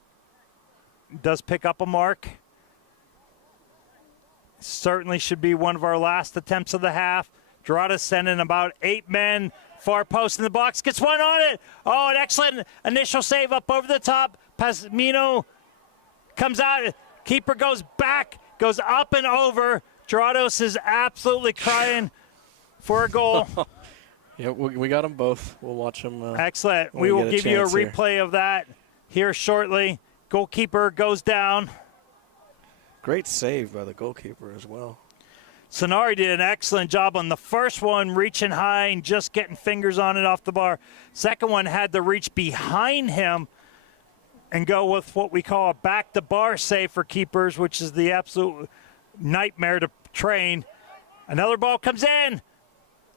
Does pick up a mark. Certainly should be one of our last attempts of the half. Doradus sending about 8 men. Far post in the box. Gets one on it. Oh, an excellent initial save up over the top. Pasmino comes out. Keeper goes back. Goes up and over. Doradus is absolutely crying for a goal. Yeah, we got them both. We'll watch them. Excellent. We will give you a replay of that here shortly. Goalkeeper goes down. Great save by the goalkeeper as well. Sonari did an excellent job on the first one, reaching high and just getting fingers on it off the bar. Second one had to reach behind him and go with what we call a back-to-bar save for keepers, which is the absolute nightmare to train. Another ball comes in.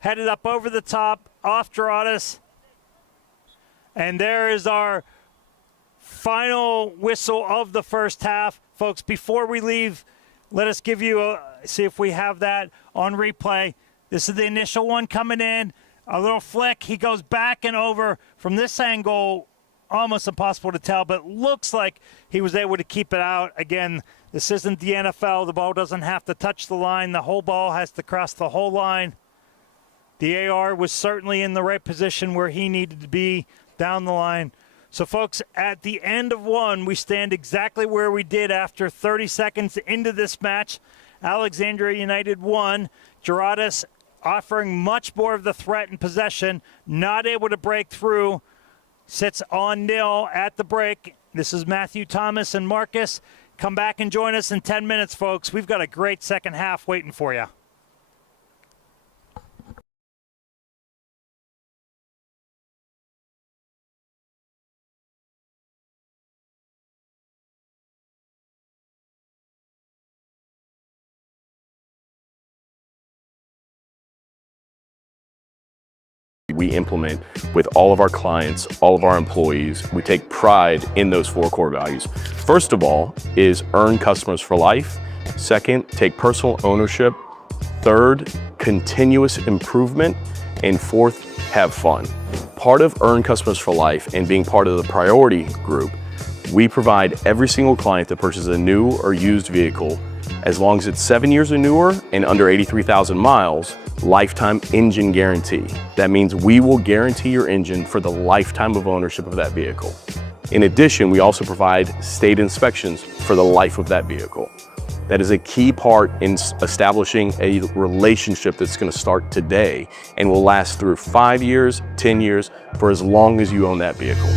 Headed up over the top, off Doradus. And there is our final whistle of the first half. Folks, before we leave, let us give you see if we have that on replay. This is the initial one coming in. A little flick. He goes back and over from this angle. Almost impossible to tell, but looks like he was able to keep it out. Again, this isn't the NFL. The ball doesn't have to touch the line. The whole ball has to cross the whole line. The AR was certainly in the right position where he needed to be down the line. So, folks, at the end of one, we stand exactly where we did after 30 seconds into this match. Alexandria United won. Doradus offering much more of the threat and possession, not able to break through. Sits on nil at the break. This is Matthew Thomas and Marcus. Come back and join us in 10 minutes, folks. We've got a great second half waiting for you. We implement with all of our clients, all of our employees. We take pride in those 4 core values. First of all is earn customers for life. Second, take personal ownership. Third, continuous improvement. And fourth, have fun. Part of earn customers for life and being part of the priority group, we provide every single client that purchases a new or used vehicle, as long as it's 7 years or newer and under 83,000 miles, lifetime engine guarantee. That means we will guarantee your engine for the lifetime of ownership of that vehicle. In addition, we also provide state inspections for the life of that vehicle. That is a key part in establishing a relationship that's going to start today and will last through 5 years, 10 years, for as long as you own that vehicle.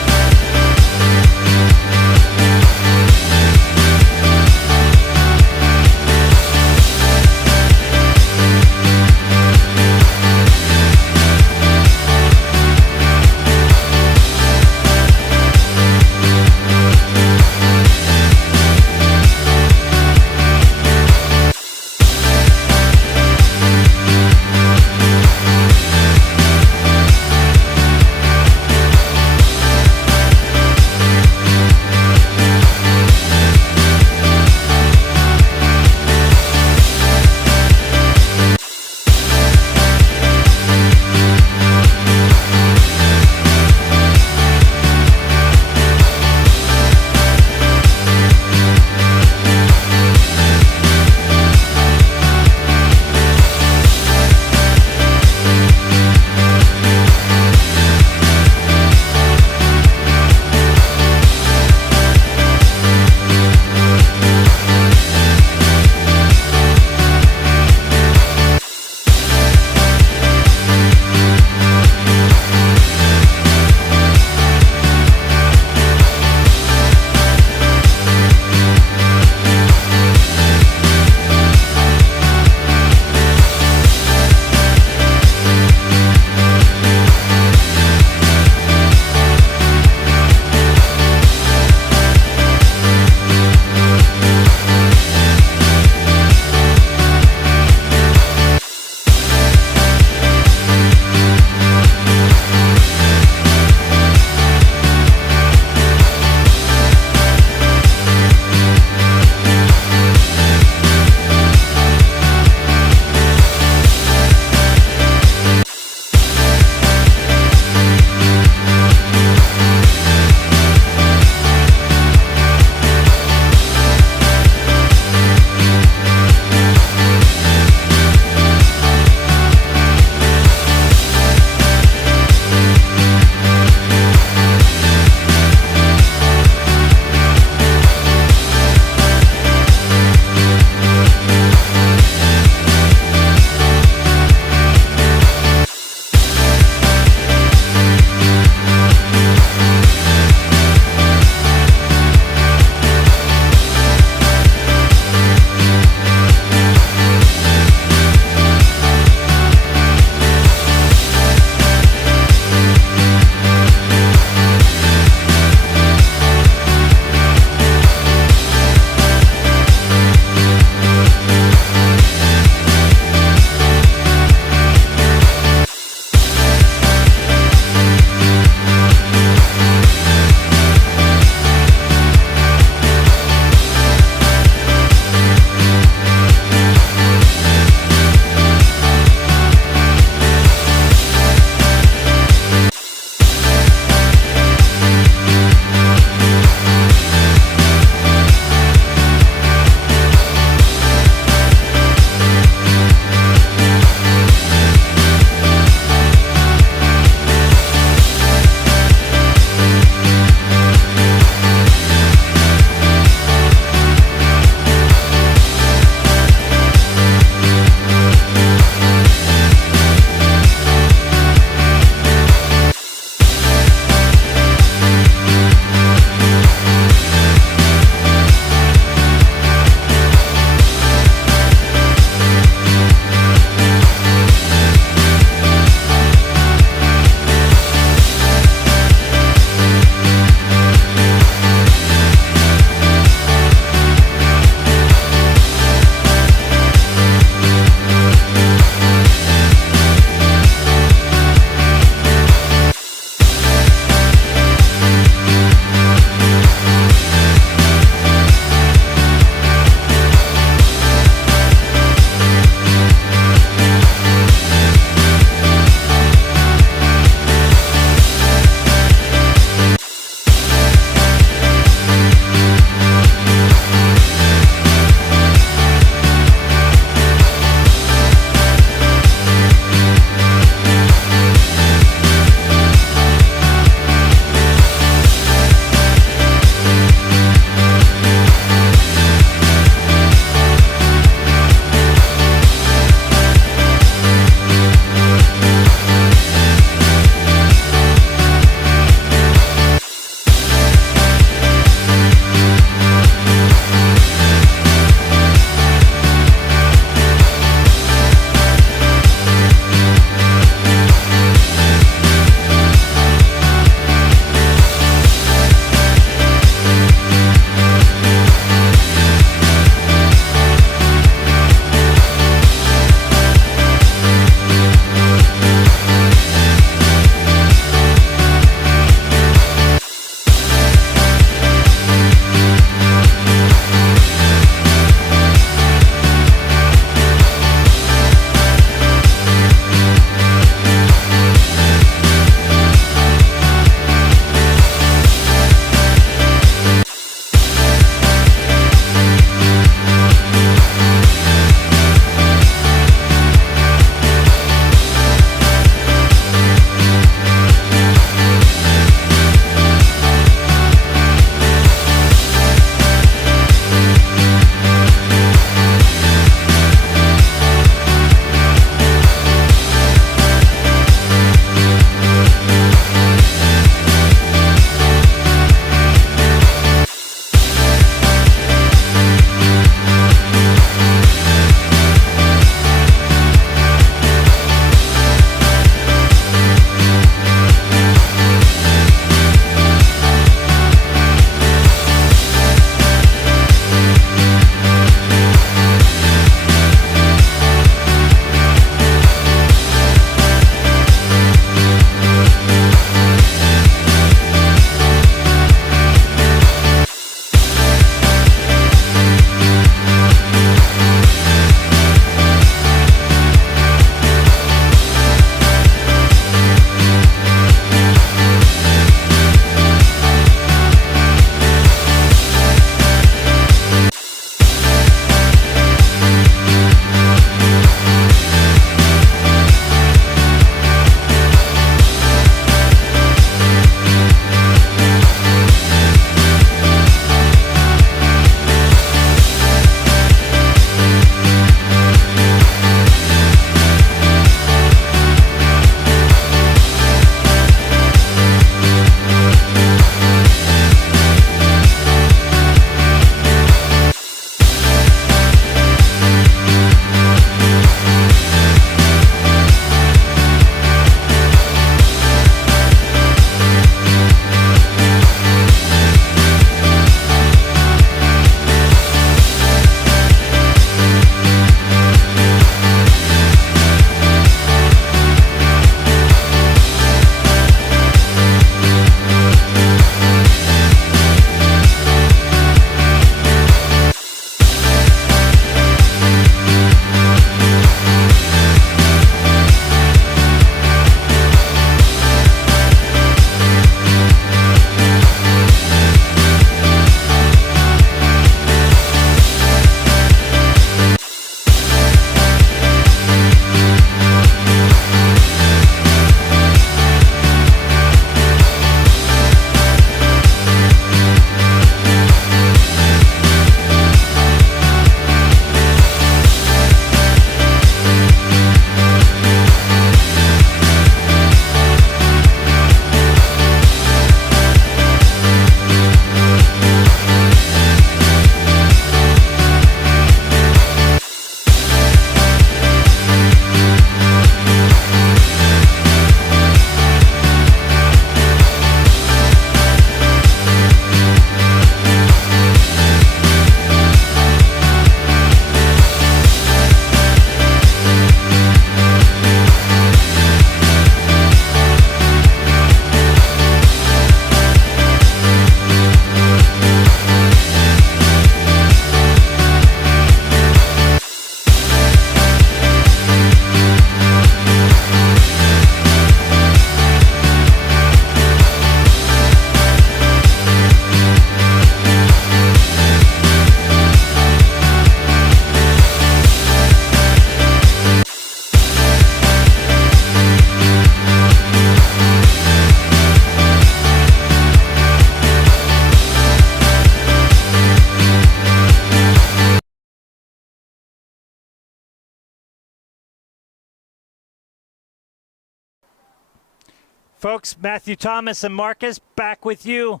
Folks, Matthew Thomas and Marcus back with you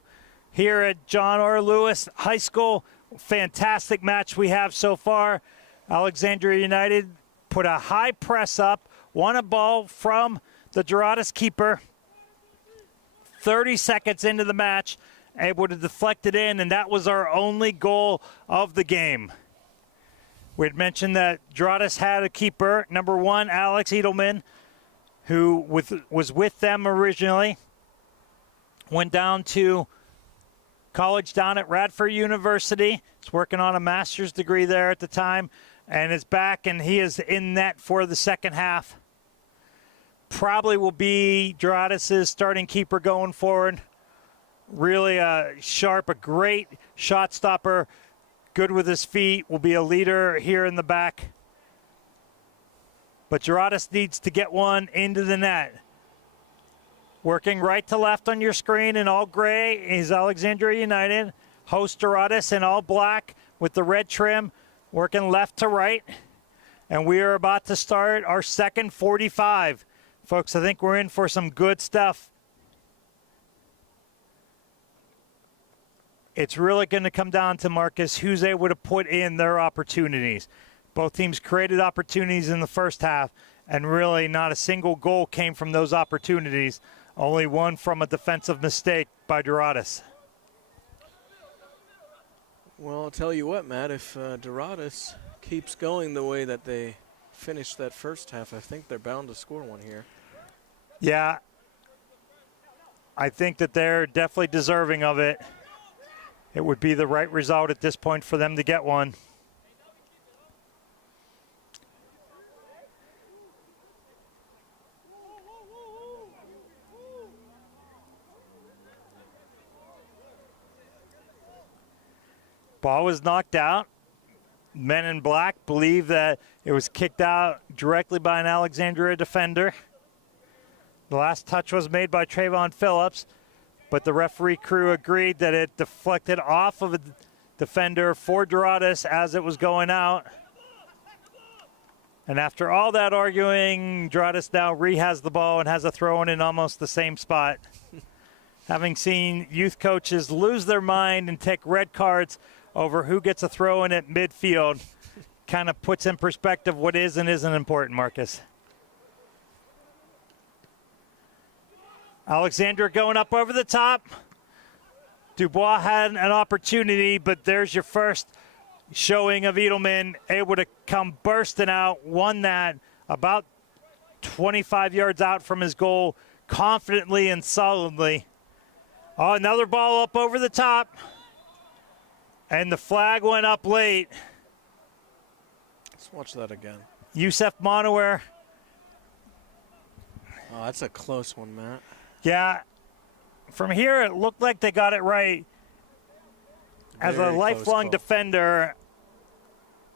here at John R. Lewis High School. Fantastic match we have so far. Alexandria United put a high press up, won a ball from the Doradus keeper. 30 seconds into the match, able to deflect it in, and that was our only goal of the game. We had mentioned that Doradus had a keeper, number 1, Alex Edelman, who was with them originally, went down to college down at Radford University. He's working on a master's degree there at the time, and is back, and he is in net for the second half. Probably will be Doradus' starting keeper going forward. Really sharp, a great shot stopper, good with his feet, will be a leader here in the back. But Doradus needs to get one into the net. Working right to left on your screen in all gray is Alexandria United. Host Doradus in all black with the red trim. Working left to right. And we are about to start our second 45. Folks, I think we're in for some good stuff. It's really going to come down to, Marcus, who's able to put in their opportunities. Both teams created opportunities in the first half, and really not a single goal came from those opportunities. Only one from a defensive mistake by Doradus. Well, I'll tell you what, Matt, if Doradus keeps going the way that they finished that first half, I think they're bound to score one here. Yeah, I think that they're definitely deserving of it. It would be the right result at this point for them to get one. Ball was knocked out. Men in black believe that it was kicked out directly by an Alexandria defender. The last touch was made by Trayvon Phillips, but the referee crew agreed that it deflected off of a defender for Doradus as it was going out. And after all that arguing, Doradus now re-has the ball and has a throw-in in almost the same spot. Having seen youth coaches lose their mind and take red cards over who gets a throw-in at midfield, kind of puts in perspective what is and isn't important, Marcus. Alexandra going up over the top. Dubois had an opportunity, but there's your first showing of Edelman, able to come bursting out, won that about 25 yards out from his goal, confidently and solidly. Oh, another ball up over the top. And the flag went up late. Let's watch that again. Youssef Monoware. Oh, that's a close one, Matt. Yeah. From here, it looked like they got it right. As a lifelong defender,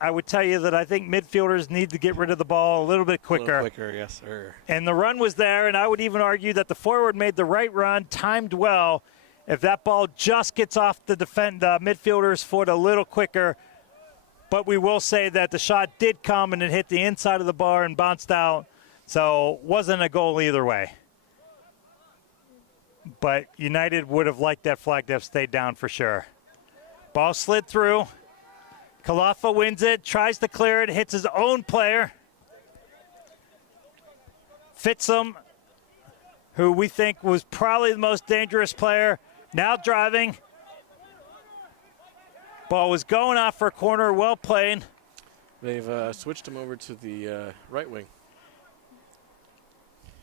I would tell you that I think midfielders need to get rid of the ball a little bit quicker. A little quicker, yes, sir. And the run was there, and I would even argue that the forward made the right run, timed well. If that ball just gets off the midfielder's foot a little quicker, but we will say that the shot did come and it hit the inside of the bar and bounced out, so wasn't a goal either way. But United would have liked that flag to have stayed down for sure. Ball slid through. Kalafa wins it, tries to clear it, hits his own player. Fitsum, who we think was probably the most dangerous player, now driving. Ball was going off for a corner, well played. They've switched him over to the right wing.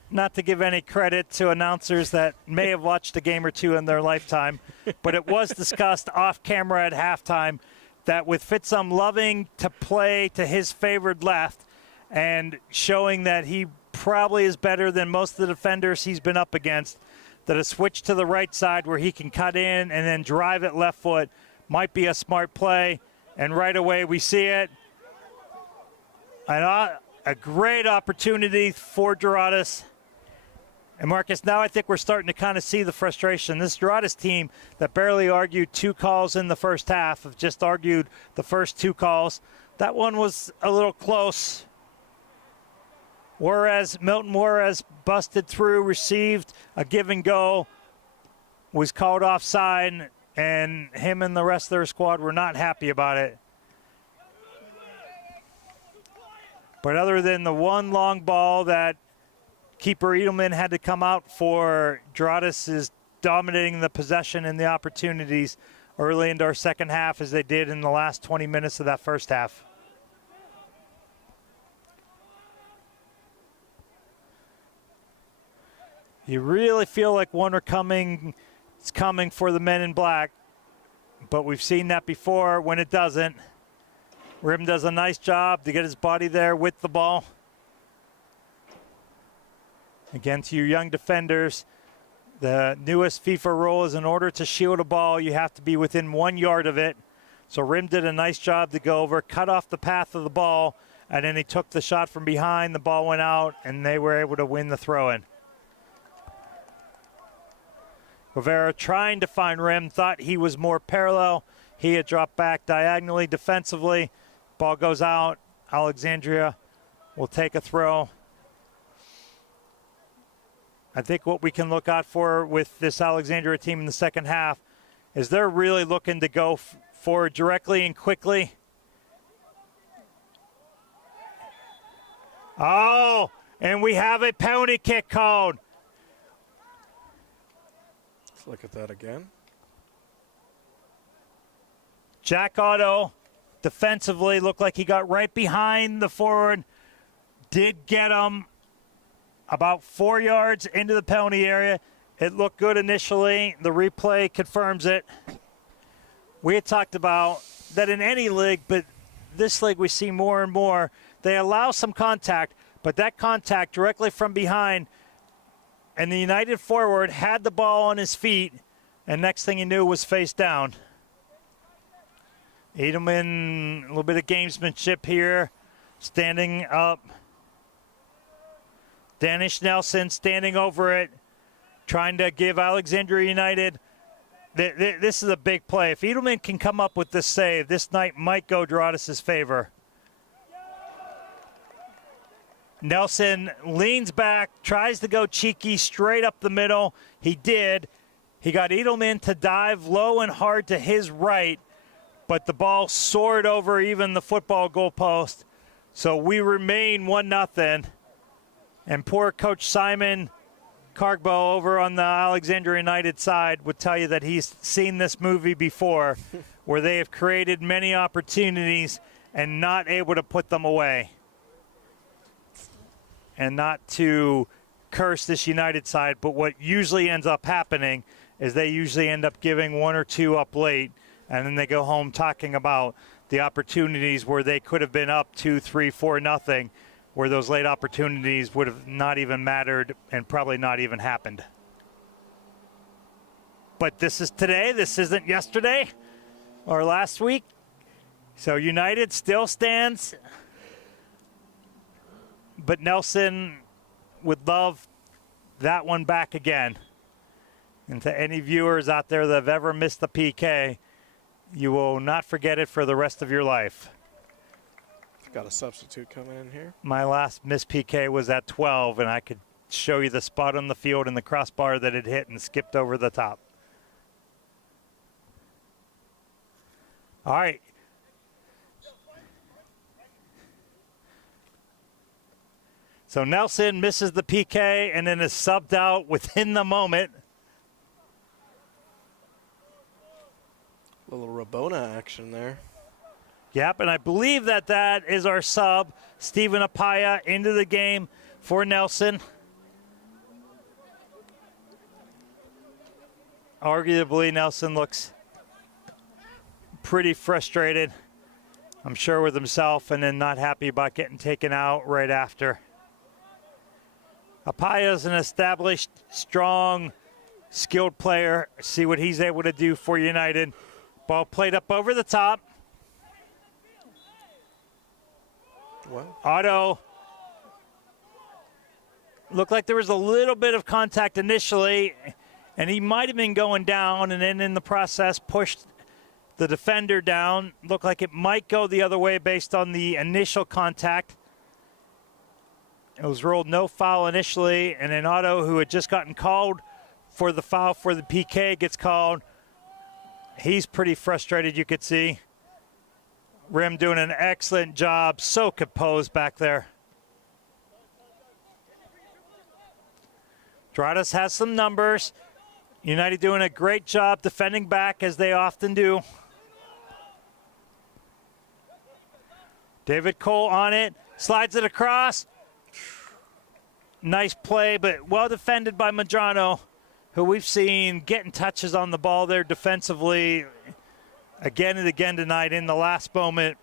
Not to give any credit to announcers that may have watched a game or two in their lifetime, but it was discussed off camera at halftime that with Fitsum loving to play to his favored left and showing that he probably is better than most of the defenders he's been up against, that a switch to the right side where he can cut in and then drive it left foot might be a smart play. And right away we see it. A great opportunity for Doradus. And Marcus, now I think we're starting to kind of see the frustration. This Doradus team that barely argued 2 calls in the first half have just argued the first 2 calls. That one was a little close. Milton Juarez busted through, received a give and go, was called offside, and him and the rest of their squad were not happy about it. But other than the one long ball that keeper Edelman had to come out for, Doradus is dominating the possession and the opportunities early into our second half as they did in the last 20 minutes of that first half. You really feel like one are coming, it's coming for the men in black, but we've seen that before when it doesn't. Rim does a nice job to get his body there with the ball. Again, to you young defenders, the newest FIFA rule is in order to shield a ball, you have to be within 1 yard of it. So Rim did a nice job to go over, cut off the path of the ball, and then he took the shot from behind, the ball went out, and they were able to win the throw-in. Rivera trying to find Rim, thought he was more parallel. He had dropped back diagonally defensively. Ball goes out. Alexandria will take a throw. I think what we can look out for with this Alexandria team in the second half is they're really looking to go forward directly and quickly. Oh, and we have a penalty kick called. Let's look at that again. Jack Otto defensively looked like he got right behind the forward, did get him about 4 yards into the penalty area. It looked good initially. The replay confirms it. We had talked about that in any league, but this league we see more and more. They allow some contact, but that contact directly from behind, and the United forward had the ball on his feet, and next thing he knew was face down. Edelman, a little bit of gamesmanship here, standing up. Danish Nelson standing over it, trying to give Alexandria United. This is a big play. If Edelman can come up with this save, this night might go Doradus' favor. Nelson leans back, tries to go cheeky straight up the middle. He did. He got Edelman to dive low and hard to his right, but the ball soared over even the football goalpost. So we remain 1-0. And poor Coach Simon Cargbo over on the Alexandria United side would tell you that he's seen this movie before where they have created many opportunities and not able to put them away. And not to curse this United side, but what usually ends up happening is they usually end up giving 1 or 2 up late, and then they go home talking about the opportunities where they could have been up 2, 3, 4-0, where those late opportunities would have not even mattered and probably not even happened. But this is today. This isn't yesterday or last week. So United still stands. But Nelson would love that one back again. And to any viewers out there that have ever missed the PK, you will not forget it for the rest of your life. Got a substitute coming in here. My last missed PK was at 12, and I could show you the spot on the field and the crossbar that it hit and skipped over the top. All right. So Nelson misses the PK and then is subbed out within the moment. A little Rabona action there. Yep, and I believe that is our sub, Stephen Apaya, into the game for Nelson. Arguably, Nelson looks pretty frustrated, I'm sure, with himself, and then not happy about getting taken out right after. Apaya is an established, strong, skilled player. See what he's able to do for United. Ball played up over the top. Well, Otto looked like there was a little bit of contact initially, and he might have been going down, and then in the process pushed the defender down. Looked like it might go the other way based on the initial contact. It was ruled no foul initially, and then Otto, who had just gotten called for the foul for the PK, gets called. He's pretty frustrated, you could see. Rim doing an excellent job, so composed back there. Doradus has some numbers. United doing a great job defending back, as they often do. David Cole on it, slides it across. Nice play, but well defended by Medrano, who we've seen getting touches on the ball there defensively again and again tonight in the last moment.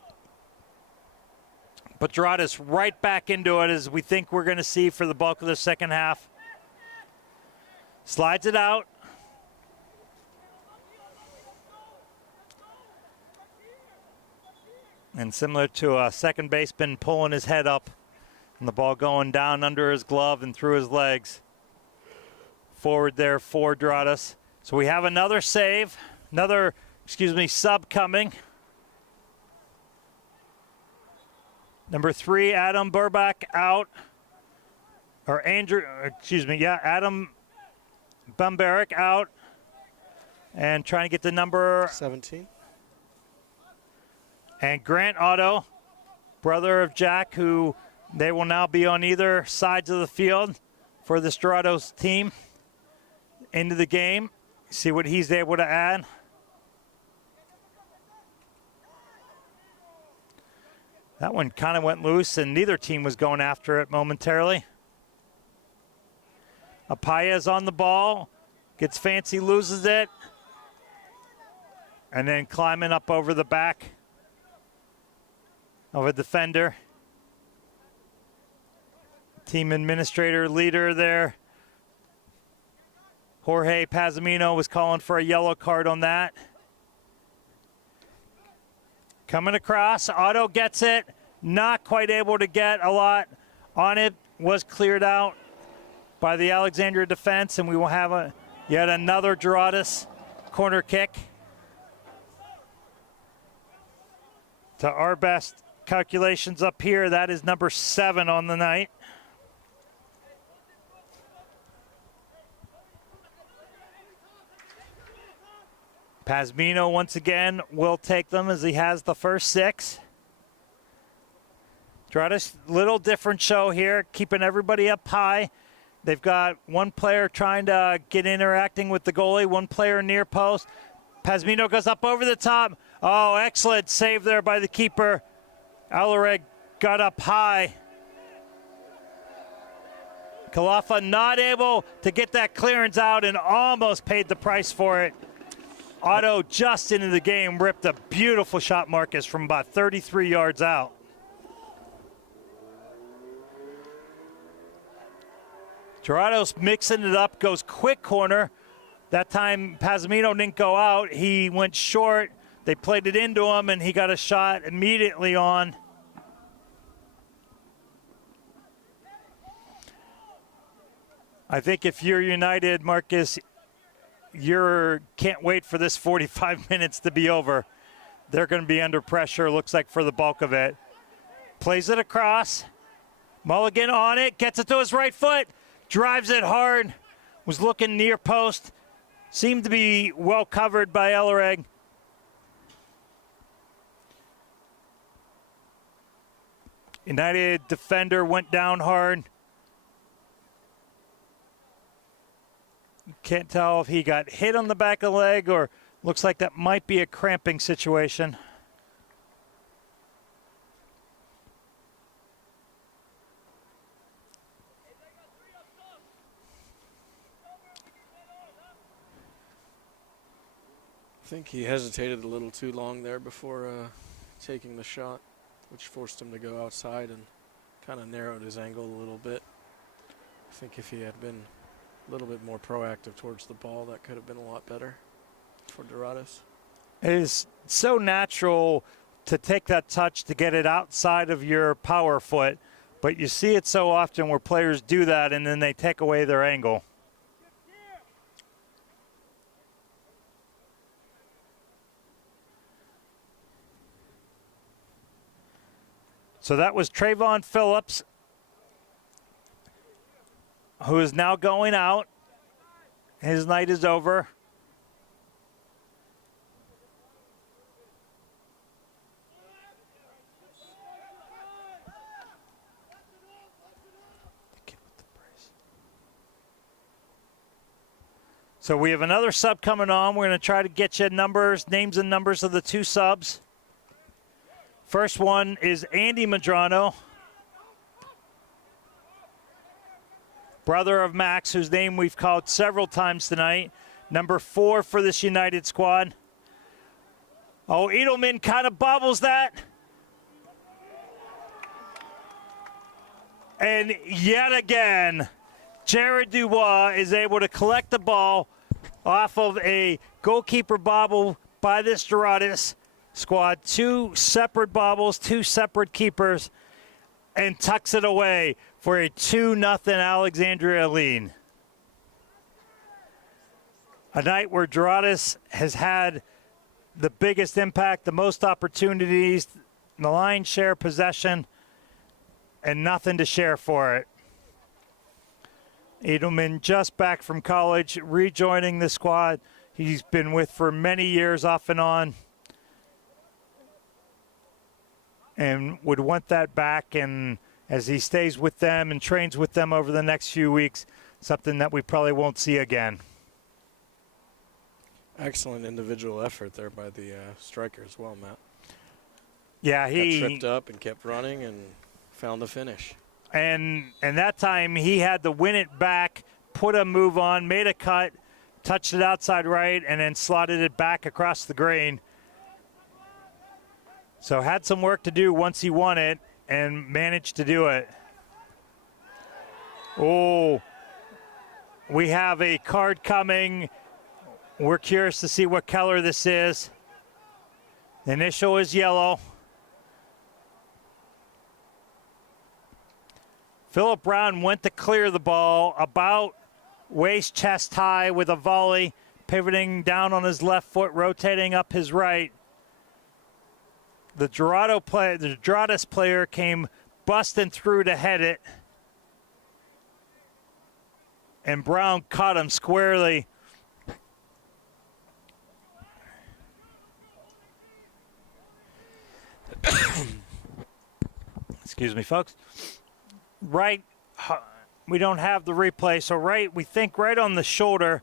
But Doradus right back into it, as we think we're going to see for the bulk of the second half. Slides it out. And similar to a second baseman pulling his head up and the ball going down under his glove and through his legs. Forward there for Doradus. So we have another save, sub coming. Number 3, Adam Burbach out. Adam Bumbarek out. And trying to get the number 17. And Grant Otto, brother of Jack, who they will now be on either sides of the field for the Doradus team into the game. See what he's able to add. That one kind of went loose, and neither team was going after it momentarily. Apaya's on the ball, gets fancy, loses it, and then climbing up over the back of a defender. Team administrator leader there, Jorge Pazamino, was calling for a yellow card on that. Coming across, Otto gets it, not quite able to get a lot on it, was cleared out by the Alexandria defense, and we will have yet another Doradus corner kick. To our best calculations up here, that is number 7 on the night. Pazmino once again will take them, as he has the first 6. Doradus, little different show here, keeping everybody up high. They've got one player trying to get interacting with the goalie, one player near post. Pazmino goes up over the top. Oh, excellent save there by the keeper. Alareg got up high. Kalafa not able to get that clearance out and almost paid the price for it. Otto just into the game ripped a beautiful shot, Marcus, from about 33 yards out. Doradus mixing it up, goes quick corner. That time Pazmino didn't go out. He went short. They played it into him, and he got a shot immediately on. I think if you're United, Marcus, you can't wait for this 45 minutes to be over. They're going to be under pressure, looks like, for the bulk of it. Plays it across. Mulligan on it, gets it to his right foot, drives it hard, was looking near post, seemed to be well covered by Ellereg. United defender went down hard. Can't tell if he got hit on the back of the leg, or looks like that might be a cramping situation. I think he hesitated a little too long there before taking the shot, which forced him to go outside and kind of narrowed his angle a little bit. I think if he had been a little bit more proactive towards the ball, that could have been a lot better for Doradus. It is so natural to take that touch to get it outside of your power foot, but you see it so often where players do that and then they take away their angle. So that was Trayvon Phillips who is now going out. His night is over. So we have another sub coming on. We're going to try to get you names and numbers of the two subs. First one is Andy Madrano, brother of Max, whose name we've called several times tonight. Number 4 for this United squad. Oh, Edelman kind of bobbles that. And yet again, Jared Dubois is able to collect the ball off of a goalkeeper bobble by this Doradus squad. 2 separate bobbles, 2 separate keepers, and tucks it away for a 2-0 Alexandria lead. A night where Doradus has had the biggest impact, the most opportunities, the lion's share possession, and nothing to share for it. Edelman just back from college, rejoining the squad he's been with for many years off and on, and would want that back. And as he stays with them and trains with them over the next few weeks, something that we probably won't see again. Excellent individual effort there by the striker as well, Matt. Yeah, he got tripped up and kept running and found the finish. And that time he had to win it back, put a move on, made a cut, touched it outside right, and then slotted it back across the green. So had some work to do once he won it and managed to do it. Oh, we have a card coming. We're curious to see what color this is. The initial is yellow. Philip Brown went to clear the ball about waist chest high with a volley, pivoting down on his left foot, rotating up his right. The Doradus player came busting through to head it, and Brown caught him squarely. Excuse me, folks. Right, we don't have the replay, so we think right on the shoulder.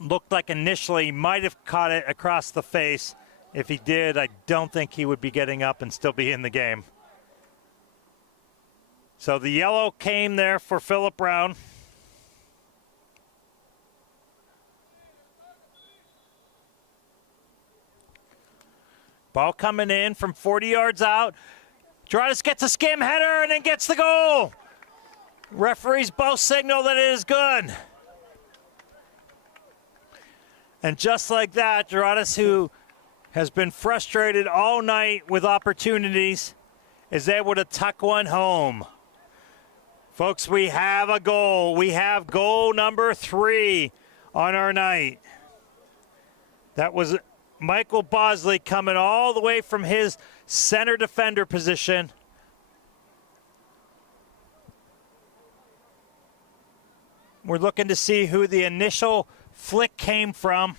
Looked like initially he might have caught it across the face. If he did, I don't think he would be getting up and still be in the game. So the yellow came there for Philip Brown. Ball coming in from 40 yards out. Doradus gets a skim header and then gets the goal. Referees both signal that it is good. And just like that, Doradus, who has been frustrated all night with opportunities, is able to tuck one home. Folks, we have a goal. We have goal number 3 on our night. That was Michael Bosley coming all the way from his center defender position. We're looking to see who the initial flick came from.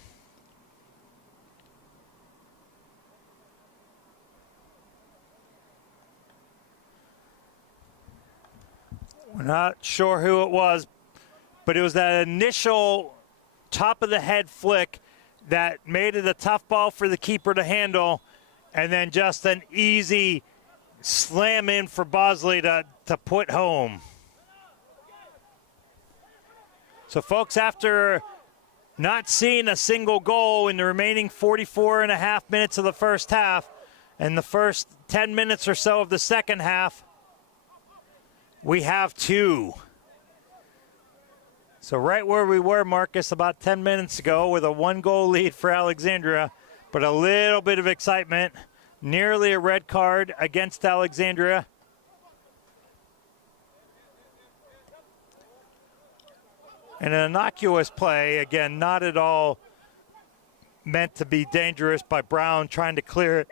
We're not sure who it was, but it was that initial top of the head flick that made it a tough ball for the keeper to handle, and then just an easy slam in for Bosley to put home. So, folks, after not seeing a single goal in the remaining 44 and a half minutes of the first half and the first 10 minutes or so of the second half, we have 2. So right where we were, Marcus, about 10 minutes ago with a 1-goal lead for Alexandria, but a little bit of excitement. Nearly a red card against Alexandria. And an innocuous play, again, not at all meant to be dangerous by Brown trying to clear it.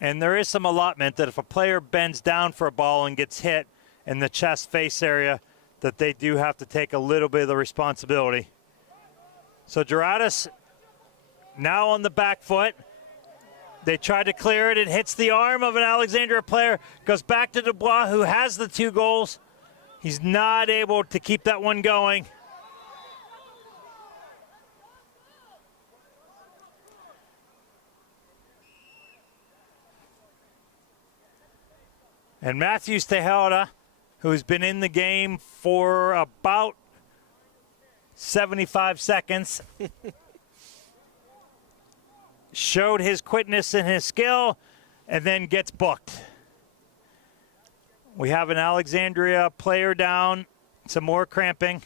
And there is some allotment that if a player bends down for a ball and gets hit in the chest face area, that they do have to take a little bit of the responsibility. So Doradus now on the back foot. They try to clear it. It hits the arm of an Alexandria player. Goes back to Dubois, who has the 2 goals. He's not able to keep that one going. And Matthews Tejada, who's been in the game for about 75 seconds, showed his quickness and his skill, and then gets booked. We have an Alexandria player down, some more cramping.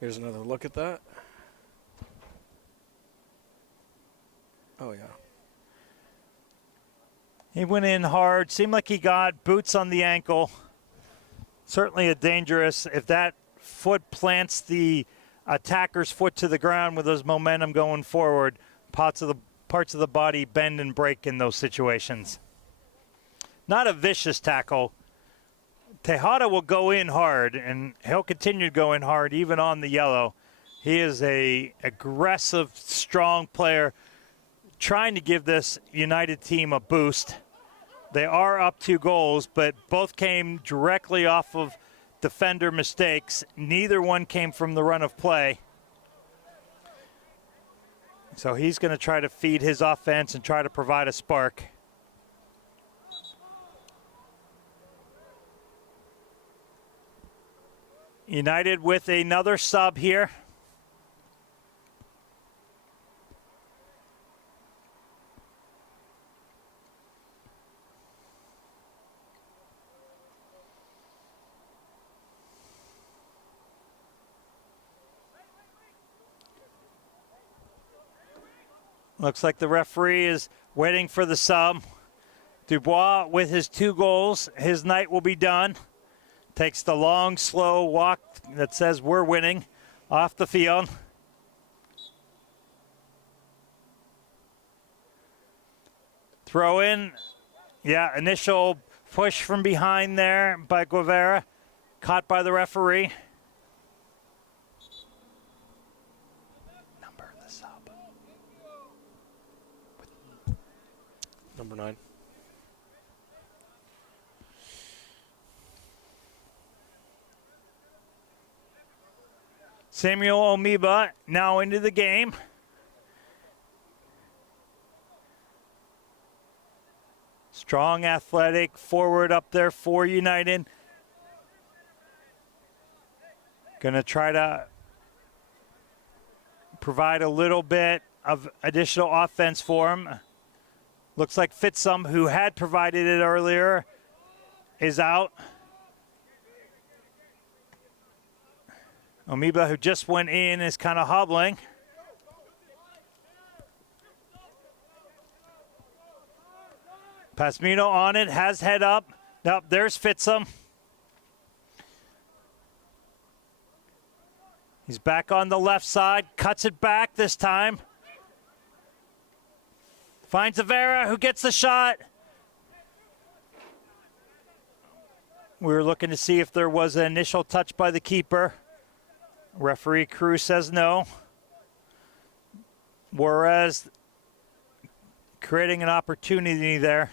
Here's another look at that. Oh, yeah. He went in hard, seemed like he got boots on the ankle. Certainly a dangerous, if that foot plants the attacker's foot to the ground with his momentum going forward, parts of the body bend and break in those situations. Not a vicious tackle. Tejada will go in hard, and he'll continue to go in hard even on the yellow. He is a aggressive, strong player trying to give this United team a boost. They are up 2 goals, but both came directly off of defender mistakes. Neither one came from the run of play. So he's going to try to feed his offense and try to provide a spark. United with another sub here. Looks like the referee is waiting for the sub. Dubois with his 2 goals, his night will be done. Takes the long, slow walk that says we're winning off the field. Throw in, yeah, initial push from behind there by Guevara, caught by the referee. Number of the sub. Number 9. Samuel Omiba now into the game. Strong, athletic forward up there for United. Going to try to provide a little bit of additional offense for him. Looks like Fitzum, who had provided it earlier, is out. Omiba, who just went in, is kind of hobbling. Pasmino on it, has head up. Nope, there's Fitzum. He's back on the left side, cuts it back this time. Finds Avera, who gets the shot. We were looking to see if there was an initial touch by the keeper. Referee Cruz says no. Juarez creating an opportunity there,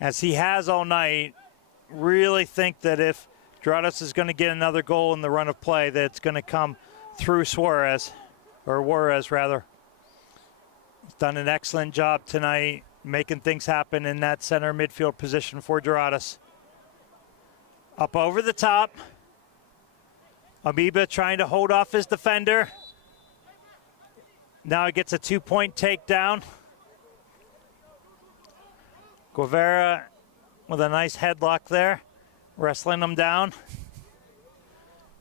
as he has all night. Really think that if Doradus is going to get another goal in the run of play, that it's going to come through Juarez rather. He's done an excellent job tonight making things happen in that center midfield position for Doradus. Up over the top. Amoeba trying to hold off his defender. Now he gets a 2-point takedown. Guevara with a nice headlock there, wrestling him down.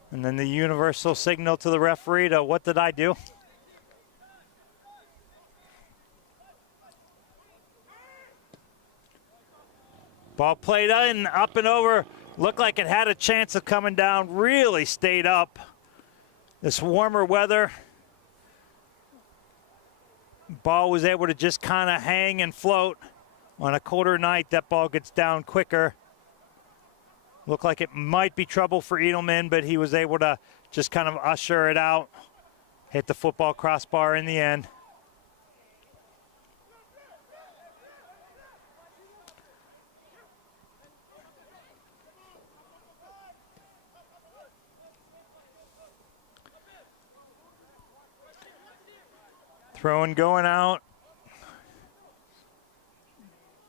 And then the universal signal to the referee to what did I do? Ball played in, up and over. Looked like it had a chance of coming down. Really stayed up. This warmer weather Ball was able to just kind of hang and float. On a colder night, that ball gets down quicker. Looked like it might be trouble for Edelman, but he was able to just kind of usher it out. Hit the football crossbar in the end. Throwing going out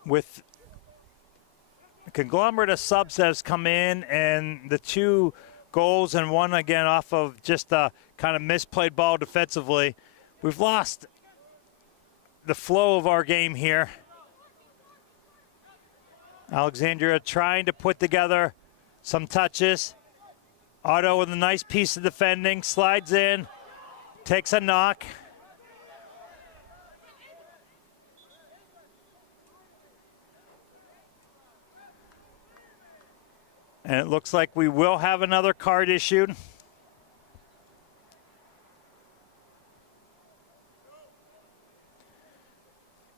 with a conglomerate of subs that has come in, and the 2 goals and one again off of just a kind of misplayed ball defensively. We've lost the flow of our game here. Alexandria trying to put together some touches. Otto with a nice piece of defending, slides in, takes a knock. And it looks like we will have another card issued.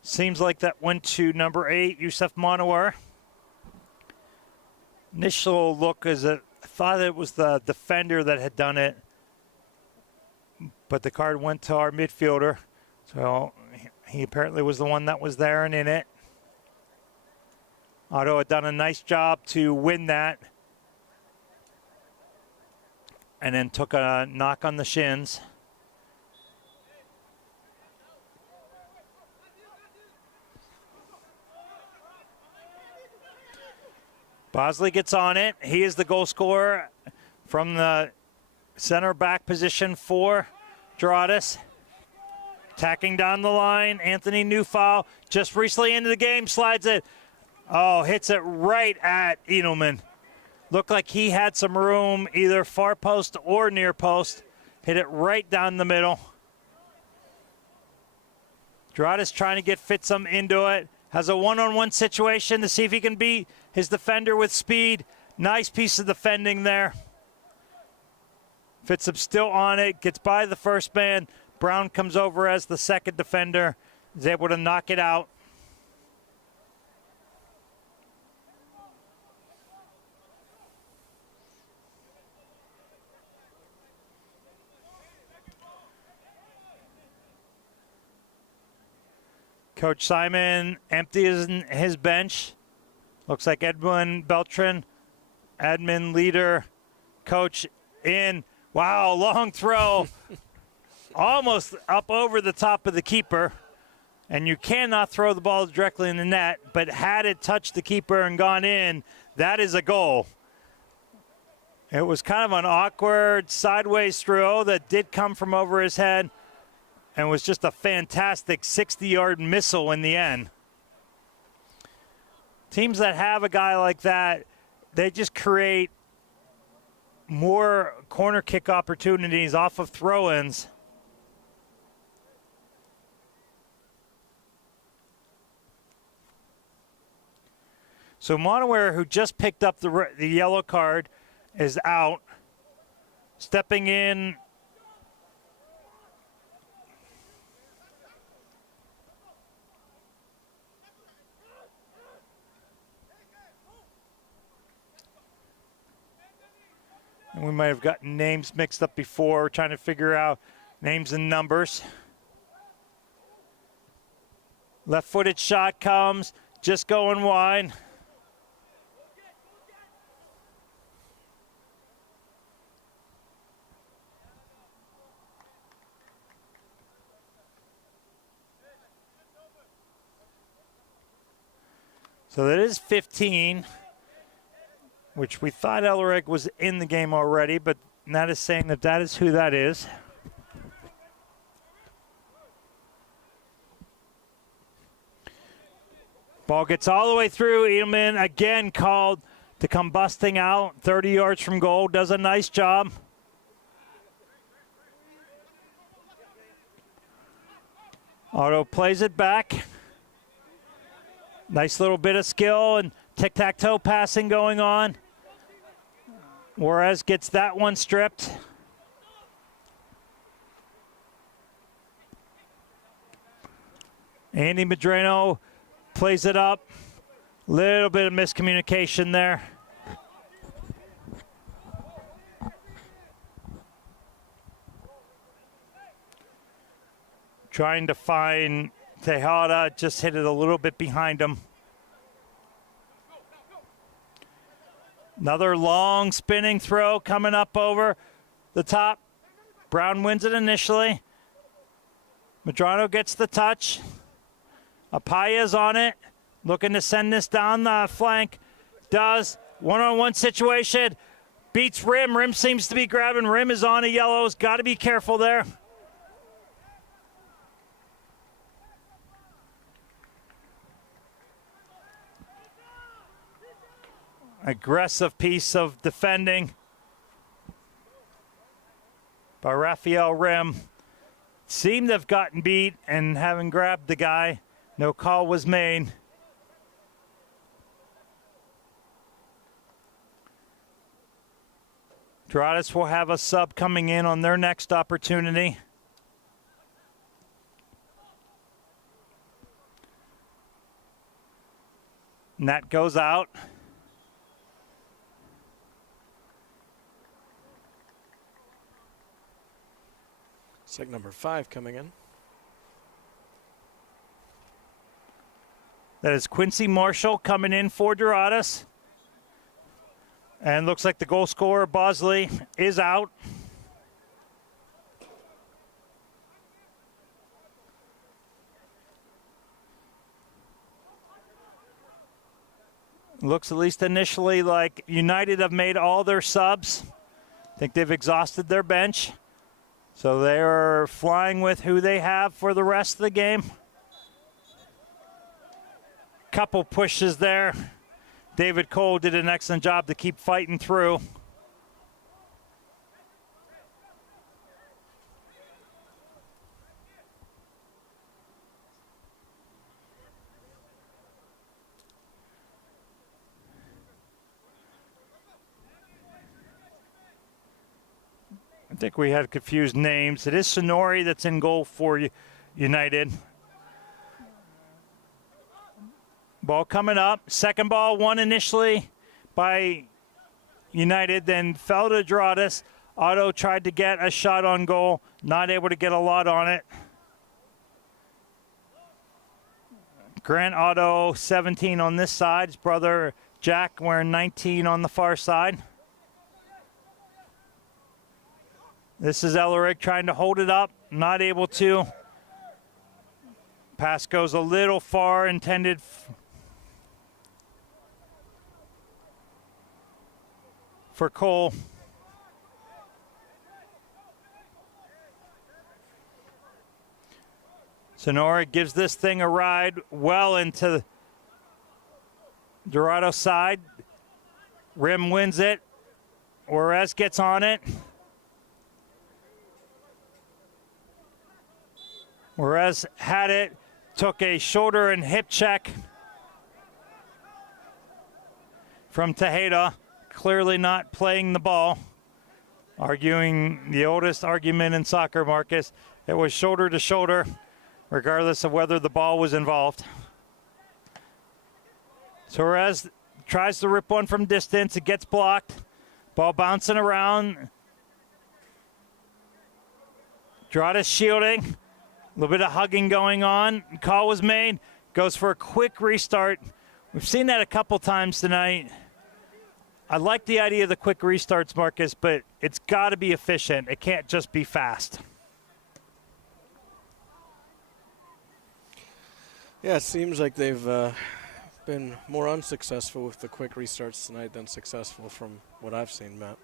Seems like that went to number 8, Yusuf Monowar. Initial look is that I thought it was the defender that had done it, but the card went to our midfielder. So he apparently was the one that was there and in it. Otto had done a nice job to win that, and then took a knock on the shins. Bosley gets on it. He is the goal scorer from the center back position for Doradus. Tacking down the line, Anthony Newfowl, just recently into the game, slides it. Oh, hits it right at Edelman. Looked like he had some room, either far post or near post. Hit it right down the middle. Doradus trying to get Fitzum into it. Has a one-on-one situation to see if he can beat his defender with speed. Nice piece of defending there. Fitzum still on it, gets by the first man. Brown comes over as the second defender. Is able to knock it out. Coach Simon empties his bench. Looks like Edwin Beltran, admin leader, coach in. Wow, long throw. Almost up over the top of the keeper. And you cannot throw the ball directly in the net, but had it touched the keeper and gone in, that is a goal. It was kind of an awkward sideways throw that did come from over his head, and was just a fantastic 60-yard missile in the end. Teams that have a guy like that, they just create more corner kick opportunities off of throw-ins. So Monoware, who just picked up the yellow card, is out. Stepping in, and we might have gotten names mixed up before. We're trying to figure out names and numbers. Left-footed shot comes, just going wide. So that is 15, which we thought Ellerig was in the game already, but that is saying that that is who that is. Ball gets all the way through. Edelman again called to come busting out 30 yards from goal. Does a nice job. Otto plays it back. Nice little bit of skill and tic-tac-toe passing going on. Juarez gets that one stripped. Andy Medrano plays it up. Little bit of miscommunication there. Trying to find Tejada, just hit it a little bit behind him. Another long spinning throw coming up over the top. Brown wins it initially. Medrano gets the touch. Apaya's on it, looking to send this down the flank. Does. One-on-one situation. Beats Rim. Rim seems to be grabbing. Rim is on a yellows. Got to be careful there. Aggressive piece of defending by Rafael Rim. Seemed to have gotten beat and having grabbed the guy. No call was made. Doradus will have a sub coming in on their next opportunity. And that goes out. Seg number 5 coming in. That is Quincy Marshall coming in for Doradus. And looks like the goal scorer, Bosley, is out. Looks at least initially like United have made all their subs. I think they've exhausted their bench. So they're flying with who they have for the rest of the game. Couple pushes there. David Cole did an excellent job to keep fighting through. I think we had confused names. It is Sonori that's in goal for United. Ball coming up. Second ball, won initially by United, then fell to Doradus. Otto tried to get a shot on goal, not able to get a lot on it. Grant Otto, 17 on this side. His brother Jack wearing 19 on the far side. This is Ellerick trying to hold it up, not able to. Pass goes a little far, intended for Cole. Sonora gives this thing a ride well into Dorado's side. Rim wins it. Juarez gets on it. Juarez had it, took a shoulder and hip check from Tejeda. Clearly not playing the ball. Arguing the oldest argument in soccer, Marcus. It was shoulder to shoulder, regardless of whether the ball was involved. Torres tries to rip one from distance. It gets blocked. Ball bouncing around. Doradus shielding. A little bit of hugging going on. Call was made. Goes for a quick restart. We've seen that a couple times tonight. I like the idea of the quick restarts, Marcus, but it's got to be efficient. It can't just be fast. Yeah, it seems like they've been more unsuccessful with the quick restarts tonight than successful from what I've seen, Matt.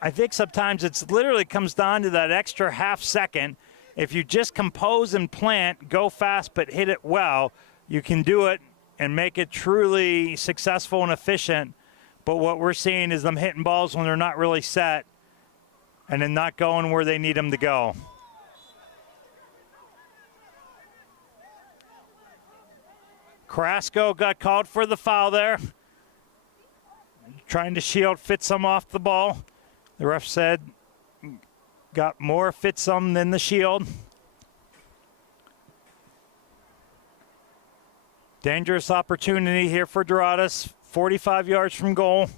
I think sometimes it's literally comes down to that extra half second. If you just compose and plant, go fast but hit it well, you can do it and make it truly successful and efficient. But what we're seeing is them hitting balls when they're not really set and then not going where they need them to go. Carrasco got called for the foul there. Trying to shield Fitsum off the ball. The ref said got more Fitsum than the shield. Dangerous opportunity here for Doradus, 45 yards from goal.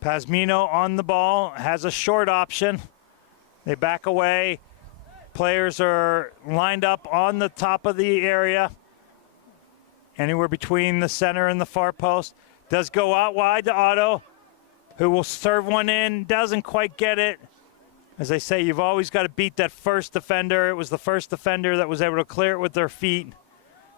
Pasmino on the ball, has a short option. They back away. Players are lined up on the top of the area, anywhere between the center and the far post. Does go out wide to Otto, who will serve one in, doesn't quite get it. As they say, you've always got to beat that first defender. It was the first defender that was able to clear it with their feet.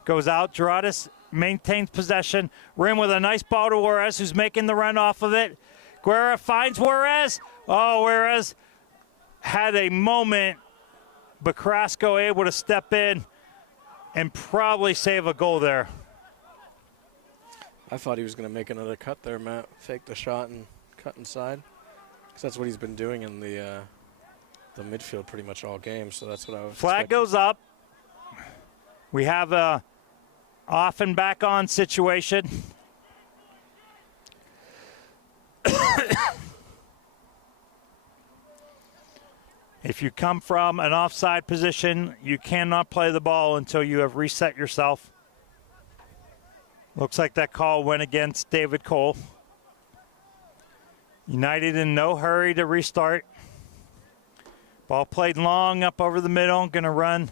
Goes out. Doradus maintains possession. Rim with a nice ball to Juarez, who's making the run off of it. Guerra finds Juarez. Oh, Juarez had a moment, but Carrasco able to step in and probably save a goal there. I thought he was going to make another cut there, Matt. Fake the shot and cut inside. Because that's what he's been doing in the midfield pretty much all game. So that's what I was Flag expecting. goes up. We have a off and back on situation. If you come from an offside position, you cannot play the ball until you have reset yourself. Looks like that call went against David Cole. United in no hurry to restart. Ball played long up over the middle, going to run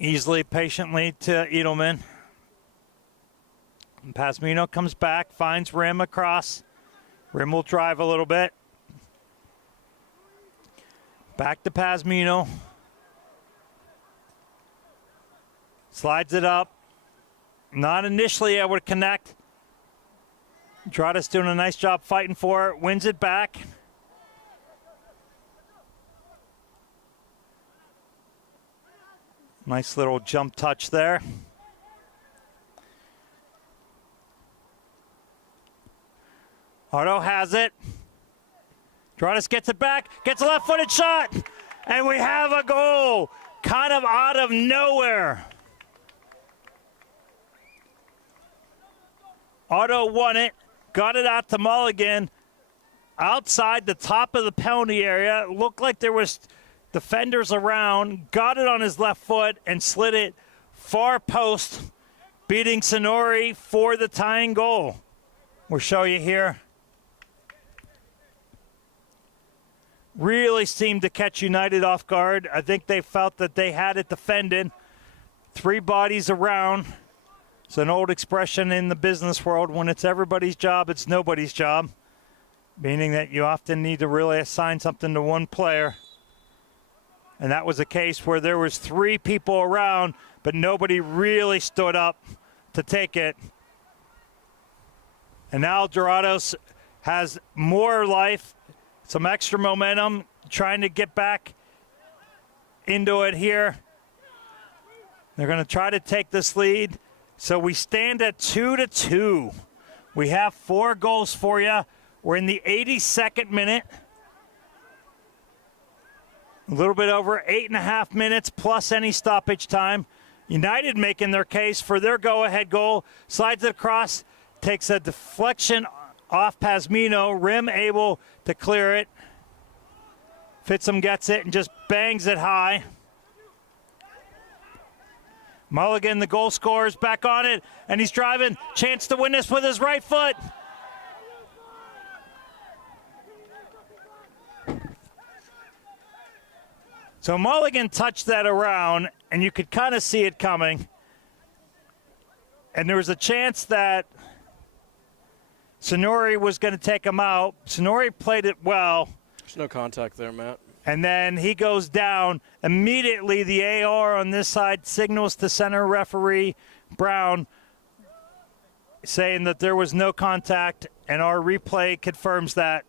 easily, patiently to Edelman. And Pasmino comes back, finds Rim across. Rim will drive a little bit. Back to Pasmino. Slides it up. Not initially able to connect. Doradus doing a nice job fighting for it. Wins it back. Nice little jump touch there. Otto has it. Doradus gets it back, gets a left-footed shot, and we have a goal, kind of out of nowhere. Otto won it, got it out to Mulligan, outside the top of the penalty area. It looked like there was defenders around, got it on his left foot, and slid it far post, beating Sonori for the tying goal. We'll show you here. Really seemed to catch United off guard. I think they felt that they had it defended. 3 bodies around. It's an old expression in the business world. When it's everybody's job, it's nobody's job. Meaning that you often need to really assign something to one player. And that was a case where there was 3 people around, but nobody really stood up to take it. And now Doradus has more life, some extra momentum, trying to get back into it here. They're going to try to take this lead. So we stand at 2-2. We have 4 goals for you. We're in the 82nd minute. A little bit over 8.5 minutes plus any stoppage time. United making their case for their go-ahead goal. Slides it across, takes a deflection off Pasmino. Rim able to clear it. Fitsum gets it and just bangs it high. Mulligan, the goal scorer, is back on it, and he's driving. Chance to win this with his right foot. So Mulligan touched that around, and you could kind of see it coming. And there was a chance that Sonori was going to take him out. Sonori played it well. There's no contact there, Matt. And then he goes down. Immediately, the AR on this side signals to center referee Brown, saying that there was no contact, and our replay confirms that.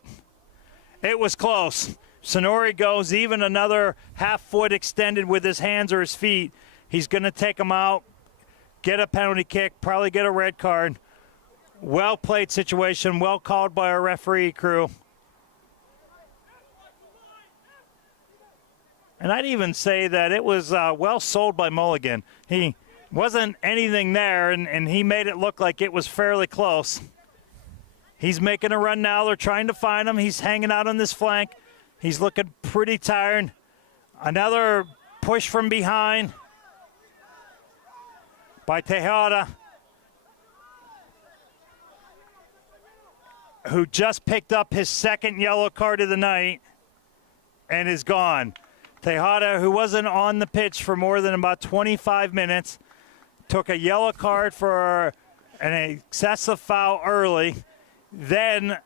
It was close. Sonori goes even another half foot extended with his hands or his feet. He's going to take him out, get a penalty kick, probably get a red card. Well played situation, well called by our referee crew. And I'd even say that it was well sold by Mulligan. He wasn't anything there, and he made it look like it was fairly close. He's making a run now. They're trying to find him. He's hanging out on this flank. He's looking pretty tired. Another push from behind. by Tejada, who just picked up his second yellow card of the night and is gone. Tejada, who wasn't on the pitch for more than about 25 minutes, took a yellow card for an excessive foul early, then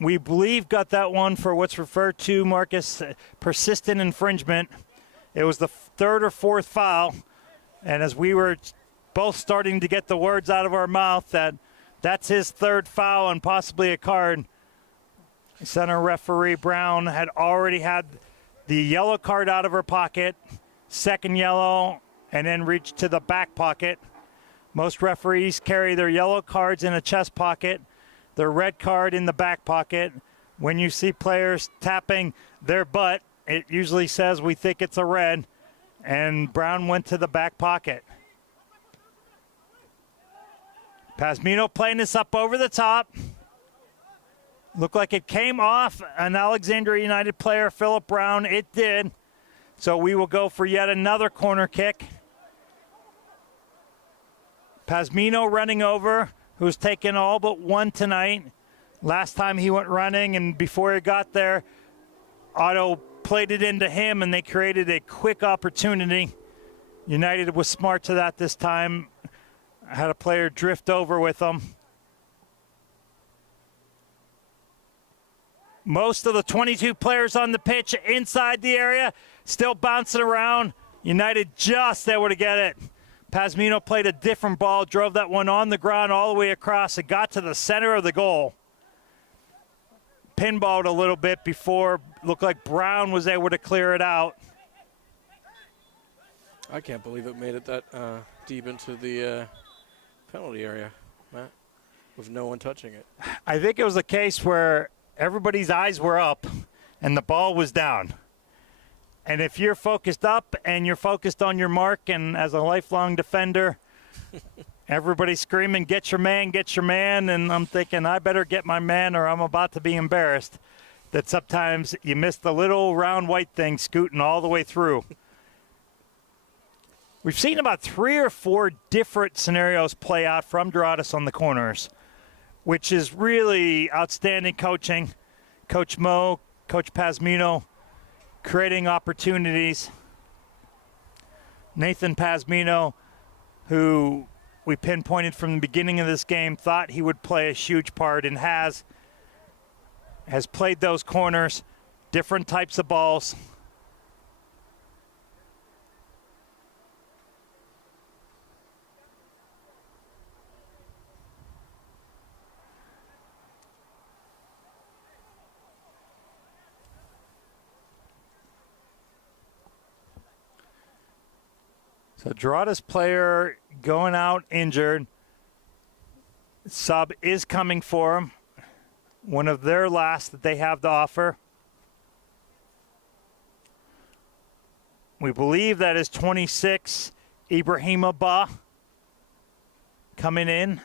we believe got that one for what's referred to, Marcus, persistent infringement. It was the third or fourth foul, and as we were both starting to get the words out of our mouth that that's his third foul and possibly a card, center referee Brown had already had the yellow card out of her pocket, second yellow, and then reached to the back pocket. Most referees carry their yellow cards in a chest pocket, their red card in the back pocket. When you see players tapping their butt, it usually says we think it's a red, and Brown went to the back pocket. Pasmino playing this up over the top. Looked like it came off an Alexandria United player, Philip Brown. It did. So we will go for yet another corner kick. Pasmino running over, who's taken all but one tonight. Last time he went running, and before he got there, Otto played it into him, and they created a quick opportunity. United was smart to that this time. Had a player drift over with them. Most of the 22 players on the pitch inside the area, still bouncing around. United just able to get it. Pasmino played a different ball, drove that one on the ground all the way across. It got to the center of the goal. Pinballed a little bit before, looked like Brown was able to clear it out. I can't believe it made it that deep into the penalty area, Matt, with no one touching it. I think it was a case where everybody's eyes were up and the ball was down. And if you're focused up and you're focused on your mark, and as a lifelong defender, everybody's screaming, get your man, and I'm thinking, I better get my man or I'm about to be embarrassed. That sometimes you miss the little round white thing scooting all the way through. We've seen about 3 or 4 different scenarios play out from Doradus on the corners, which is really outstanding coaching. Coach Mo, Coach Pasmino, creating opportunities. Nathan Pasmino, who we pinpointed from the beginning of this game, thought he would play a huge part and has played those corners, different types of balls. So Doradus player going out injured. Sub is coming for him. One of their last that they have to offer. We believe that is 26, Ibrahima Ba, coming in.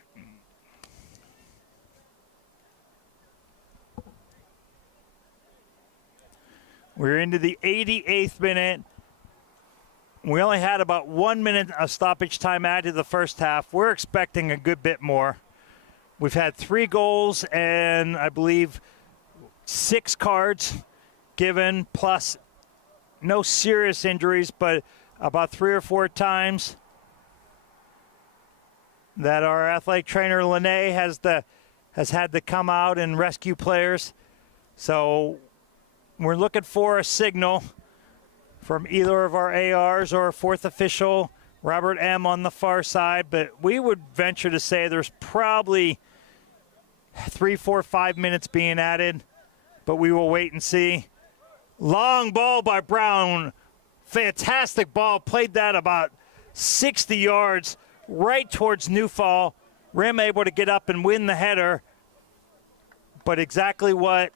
We're into the 88th minute. We only had about 1 minute of stoppage time added to the first half. We're expecting a good bit more. We've had 3 goals and I believe 6 cards given, plus no serious injuries, but about 3 or 4 times that our athletic trainer Lene has had to come out and rescue players. So we're looking for a signal from either of our ARs or a 4th official, Robert M. on the far side, but we would venture to say there's probably 3, 4, 5 minutes being added, but we will wait and see. Long ball by Brown. Fantastic ball. Played that about 60 yards right towards Newfall. Rim able to get up and win the header, but exactly what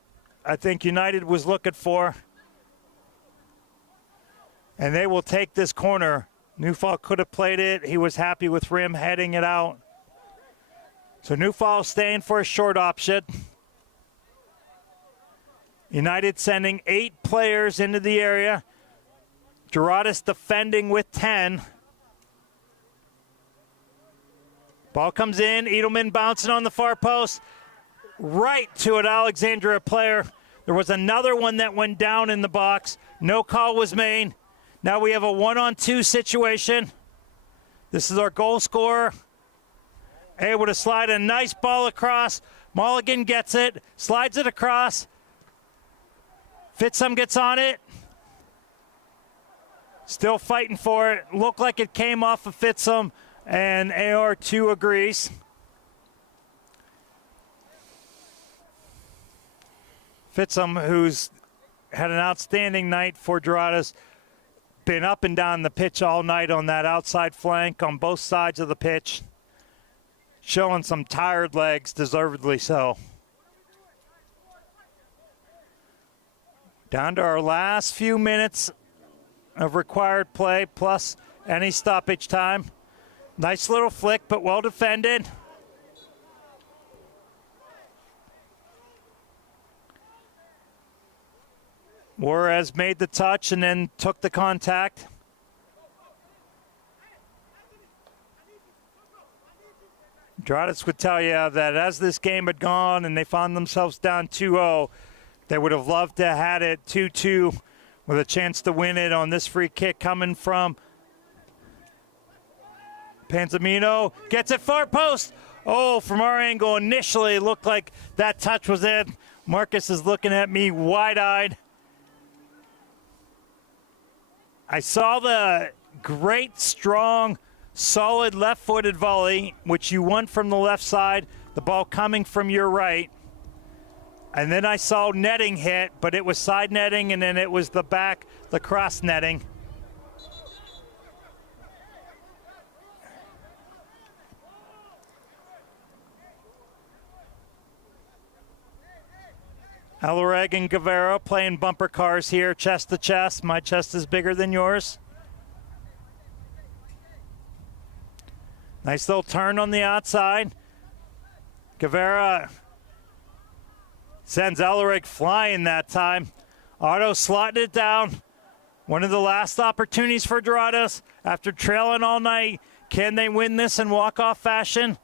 I think United was looking for. And they will take this corner. Newfall could have played it. He was happy with Rim heading it out. So Newfall staying for a short option. United sending 8 players into the area. Doradus defending with 10. Ball comes in, Edelman bouncing on the far post, right to an Alexandria player. There was another one that went down in the box. No call was made. Now we have a 1-on-2 situation. This is our goal scorer. Able to slide a nice ball across. Mulligan gets it, slides it across. Fitsum gets on it. Still fighting for it. Looked like it came off of Fitsum, and AR2 agrees. Fitsum, who's had an outstanding night for Doradus, been up and down the pitch all night on that outside flank on both sides of the pitch, showing some tired legs, deservedly so. Down to our last few minutes of required play, plus any stoppage time. Nice little flick, but well defended. Juarez made the touch and then took the contact. Doradus would tell you that as this game had gone and they found themselves down 2-0, they would have loved to have had it 2-2 with a chance to win it on this free kick coming from Panzamino. Gets it far post. Oh, from our angle initially it looked like that touch was in. Marcus is looking at me wide-eyed. I saw the great, strong, solid left-footed volley, which you won from the left side, the ball coming from your right. And then I saw netting hit, but it was side netting, and then it was the back, the cross netting. Aloreg and Guevara playing bumper cars here, chest to chest. My chest is bigger than yours. Nice little turn on the outside. Guevara sends Aloreg flying that time. Otto slotting it down. One of the last opportunities for Doradus after trailing all night. Can they win this in walk-off fashion?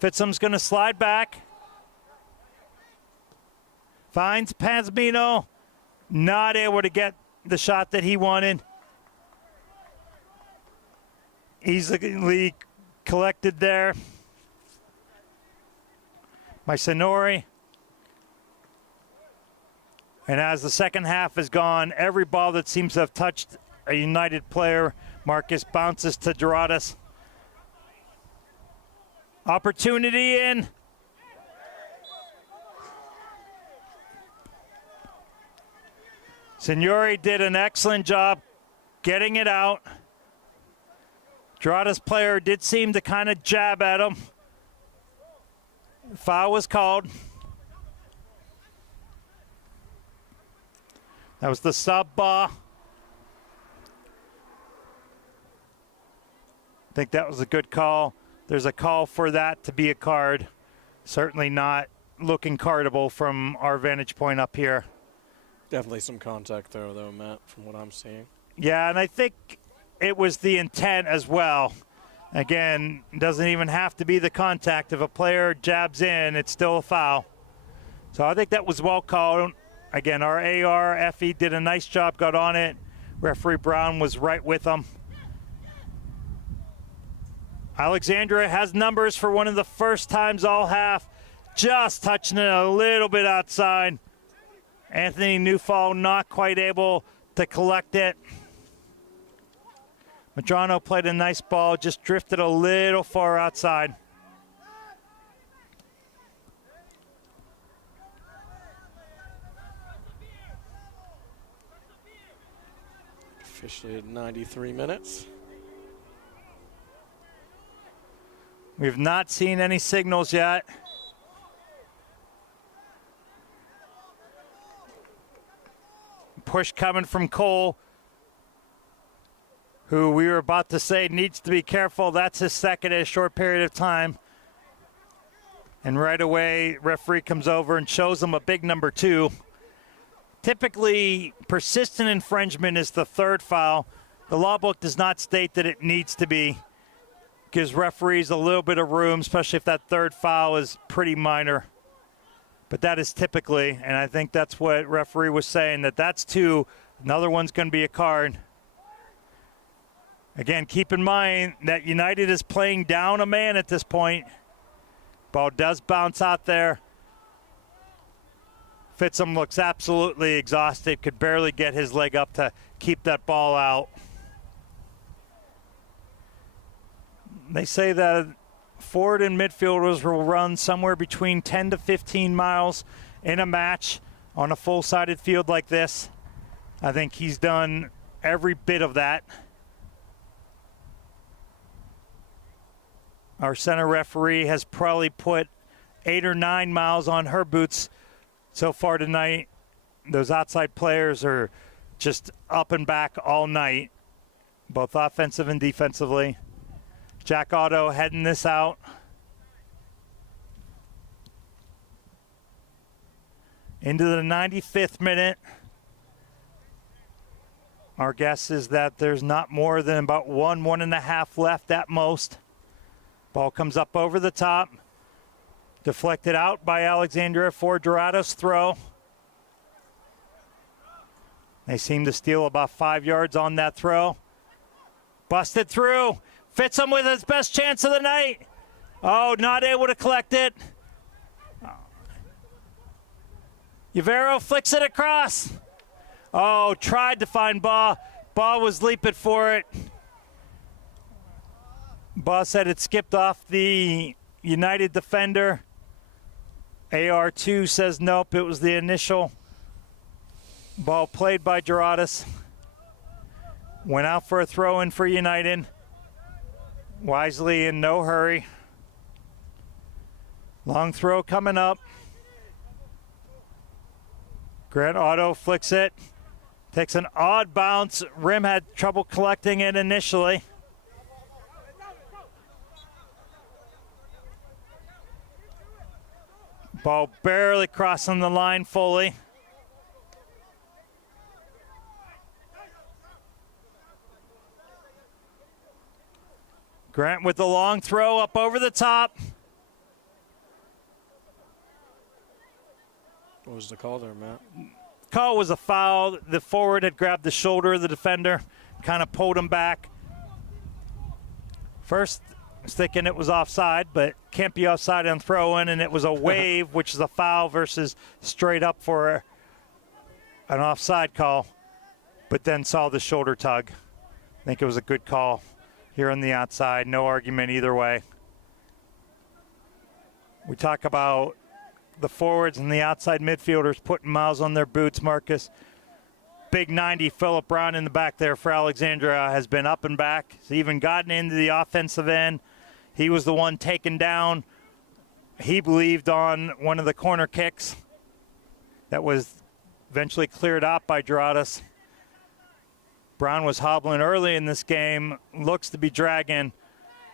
Fitsum's going to slide back. Finds Panzamino, not able to get the shot that he wanted. Easily collected there by Sonori. And as the second half is gone, every ball that seems to have touched a United player, Marcus, bounces to Doradus. Opportunity in. Signori did an excellent job getting it out. Doradus player did seem to kind of jab at him. Foul was called. That was the sub ball. I think that was a good call. There's a call for that to be a card. Certainly not looking cardable from our vantage point up here. Definitely some contact there, though, Matt, from what I'm seeing. Yeah, and I think it was the intent as well. Again, it doesn't even have to be the contact. If a player jabs in, it's still a foul. So I think that was well called. Again, our AR, Effie did a nice job, got on it. Referee Brown was right with them. Alexandria has numbers for one of the first times all half, just touching it a little bit outside. Anthony Newfall not quite able to collect it. Madrano played a nice ball, just drifted a little far outside. Officially at 93 minutes. We've not seen any signals yet. Push coming from Cole, who we were about to say needs to be careful. That's his second in a short period of time. And right away, referee comes over and shows him a big number 2. Typically, persistent infringement is the third foul. The law book does not state that it needs to be. gives referees a little bit of room, especially if that third foul is pretty minor. But that is typically, and I think that's what referee was saying, that's 2. Another one's going to be a card. Again, keep in mind that United is playing down a man at this point. Ball does bounce out there. Fittsum looks absolutely exhausted, could barely get his leg up to keep that ball out. They say that forward and midfielders will run somewhere between 10 to 15 miles in a match on a full-sided field like this. I think he's done every bit of that. Our center referee has probably put 8 or 9 miles on her boots so far tonight. Those outside players are just up and back all night, both offensive and defensively. Jack Otto heading this out. Into the 95th minute. Our guess is that there's not more than about 1.5 left at most. Ball comes up over the top. Deflected out by Alexandria for Doradus' throw. They seem to steal about 5 yards on that throw. Busted through. Fittsum with his best chance of the night. Oh, not able to collect it. Yavero flicks it across. Oh, tried to find Baugh. Baugh was leaping for it. Baugh said it skipped off the United defender. AR2 says nope, it was the initial ball played by Doradus. Went out for a throw-in for United. Wisely in no hurry. Long throw coming up. Grant Otto flicks it. Takes an odd bounce. Rim had trouble collecting it initially. Ball barely crossing the line fully. Grant with the long throw up over the top. What was the call there, Matt? Call was a foul. The forward had grabbed the shoulder of the defender, kind of pulled him back. First, I was thinking it was offside, but can't be offside on throw-in, and it was a wave, which is a foul versus straight up for an offside call, but then saw the shoulder tug. I think it was a good call here on the outside. No argument either way. We talk about the forwards and the outside midfielders putting miles on their boots, Marcus. Big 90, Philip Brown in the back there for Alexandria has been up and back. He's even gotten into the offensive end. He was the one taken down, he believed, on one of the corner kicks that was eventually cleared out by Doradus. Brown was hobbling early in this game, looks to be dragging,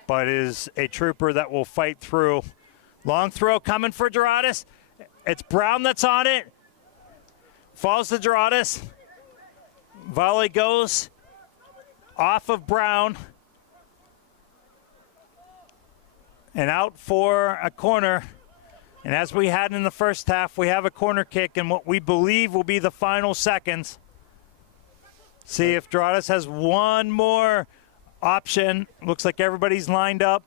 but is a trooper that will fight through. Long throw coming for Doradus. It's Brown that's on it. Falls to Doradus. Volley goes off of Brown. And out for a corner. And as we had in the first half, we have a corner kick in what we believe will be the final seconds. See if Doradus has one more option. Looks like everybody's lined up.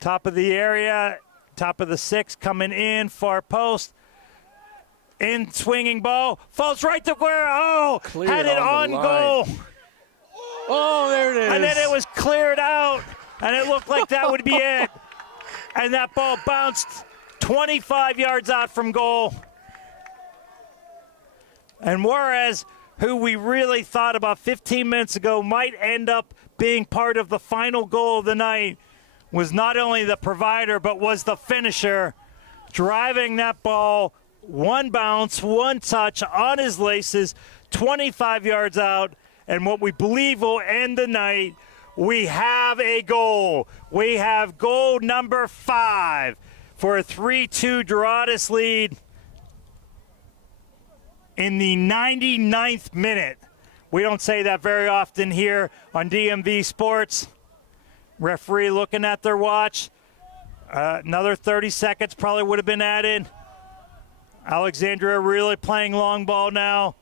Top of the area, top of the 6, coming in, far post. In swinging ball, falls right to where, Cleared had it on goal. Oh, there it is. And then it was cleared out, and it looked like that would be it. And that ball bounced 25 yards out from goal. And Juarez, who we really thought about 15 minutes ago might end up being part of the final goal of the night, was not only the provider but was the finisher, driving that ball one bounce, one touch on his laces, 25 yards out, and what we believe will end the night. We have a goal. We have goal number 5 for a 3-2 Doradus lead in the 99th minute. We don't say that very often here on DMV Sports. Referee looking at their watch. Another 30 seconds probably would have been added. Alexandria really playing long ball now.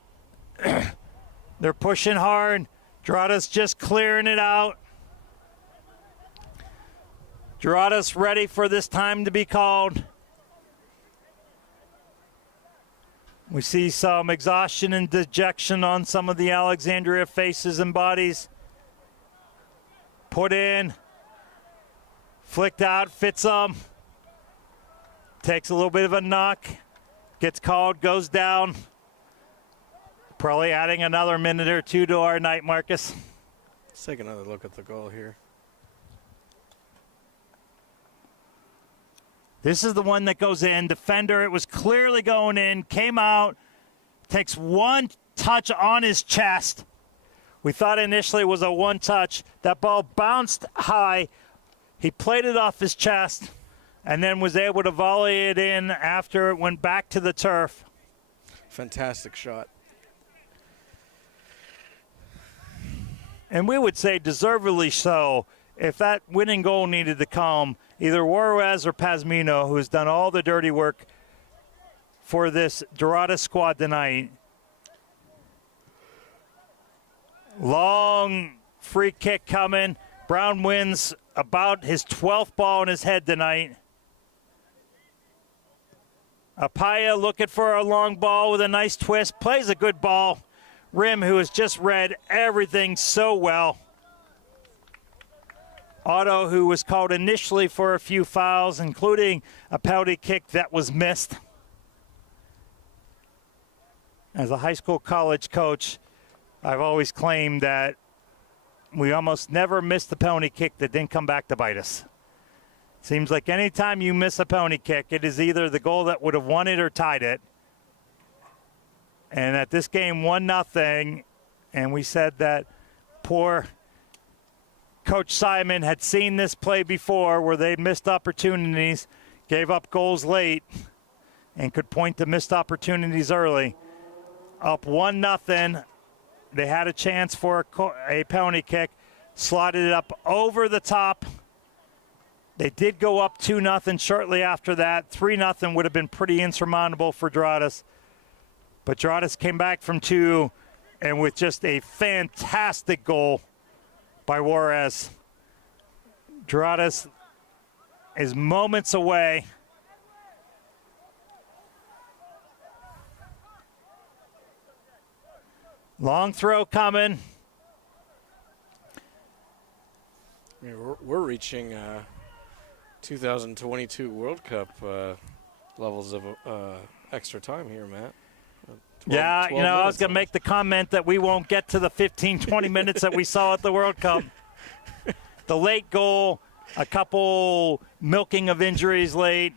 They're pushing hard. Doradus just clearing it out. Doradus ready for this time to be called. We see some exhaustion and dejection on some of the Alexandria faces and bodies. Put in. Flicked out, fits them. Takes a little bit of a knock. Gets called, goes down. Probably adding another minute or two to our night, Marcus. Let's take another look at the goal here. This is the one that goes in. Defender, it was clearly going in. Came out. Takes one touch on his chest. We thought initially it was a one touch. That ball bounced high. He played it off his chest and then was able to volley it in after it went back to the turf. Fantastic shot. And we would say deservedly so. If that winning goal needed to come, either Juarez or Pazmino, who has done all the dirty work for this Doradus squad tonight. Long free kick coming. Brown wins about his 12th ball in his head tonight. Apaya looking for a long ball with a nice twist. Plays a good ball. Rim, who has just read everything so well. Otto, who was called initially for a few fouls, including a penalty kick that was missed. As a high school college coach, I've always claimed that we almost never missed the penalty kick that didn't come back to bite us. Seems like any time you miss a penalty kick, it is either the goal that would have won it or tied it. And at this game, 1-0, and we said that poor Coach Simon had seen this play before where they missed opportunities, gave up goals late, and could point to missed opportunities early. Up 1-0. They had a chance for a penalty kick, slotted it up over the top. They did go up 2-0 shortly after that. 3-0 would have been pretty insurmountable for Doradus. But Doradus came back from 2, and with just a fantastic goal by Juarez. Doradus is moments away. Long throw coming. I mean, we're reaching 2022 World Cup levels of extra time here, Matt. 12 I was going to make the comment that we won't get to the 15, 20 minutes that we saw at the World Cup. The late goal, a couple milking of injuries late,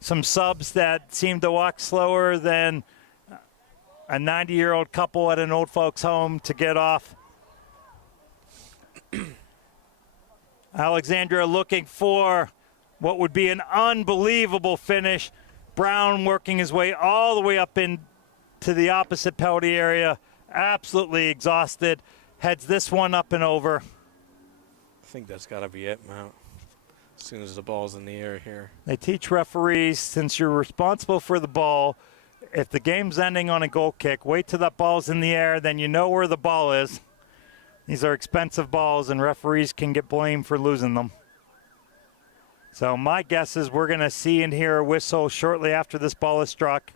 some subs that seemed to walk slower than a 90-year-old couple at an old folks' home to get off. Alexandria looking for what would be an unbelievable finish. Brown working his way all the way up into the opposite penalty area. Absolutely exhausted. Heads this one up and over. I think that's got to be it, Mount. As soon as the ball's in the air here. They teach referees, since you're responsible for the ball, if the game's ending on a goal kick, wait till that ball's in the air, then you know where the ball is. These are expensive balls, and referees can get blamed for losing them. So my guess is we're going to see and hear a whistle shortly after this ball is struck.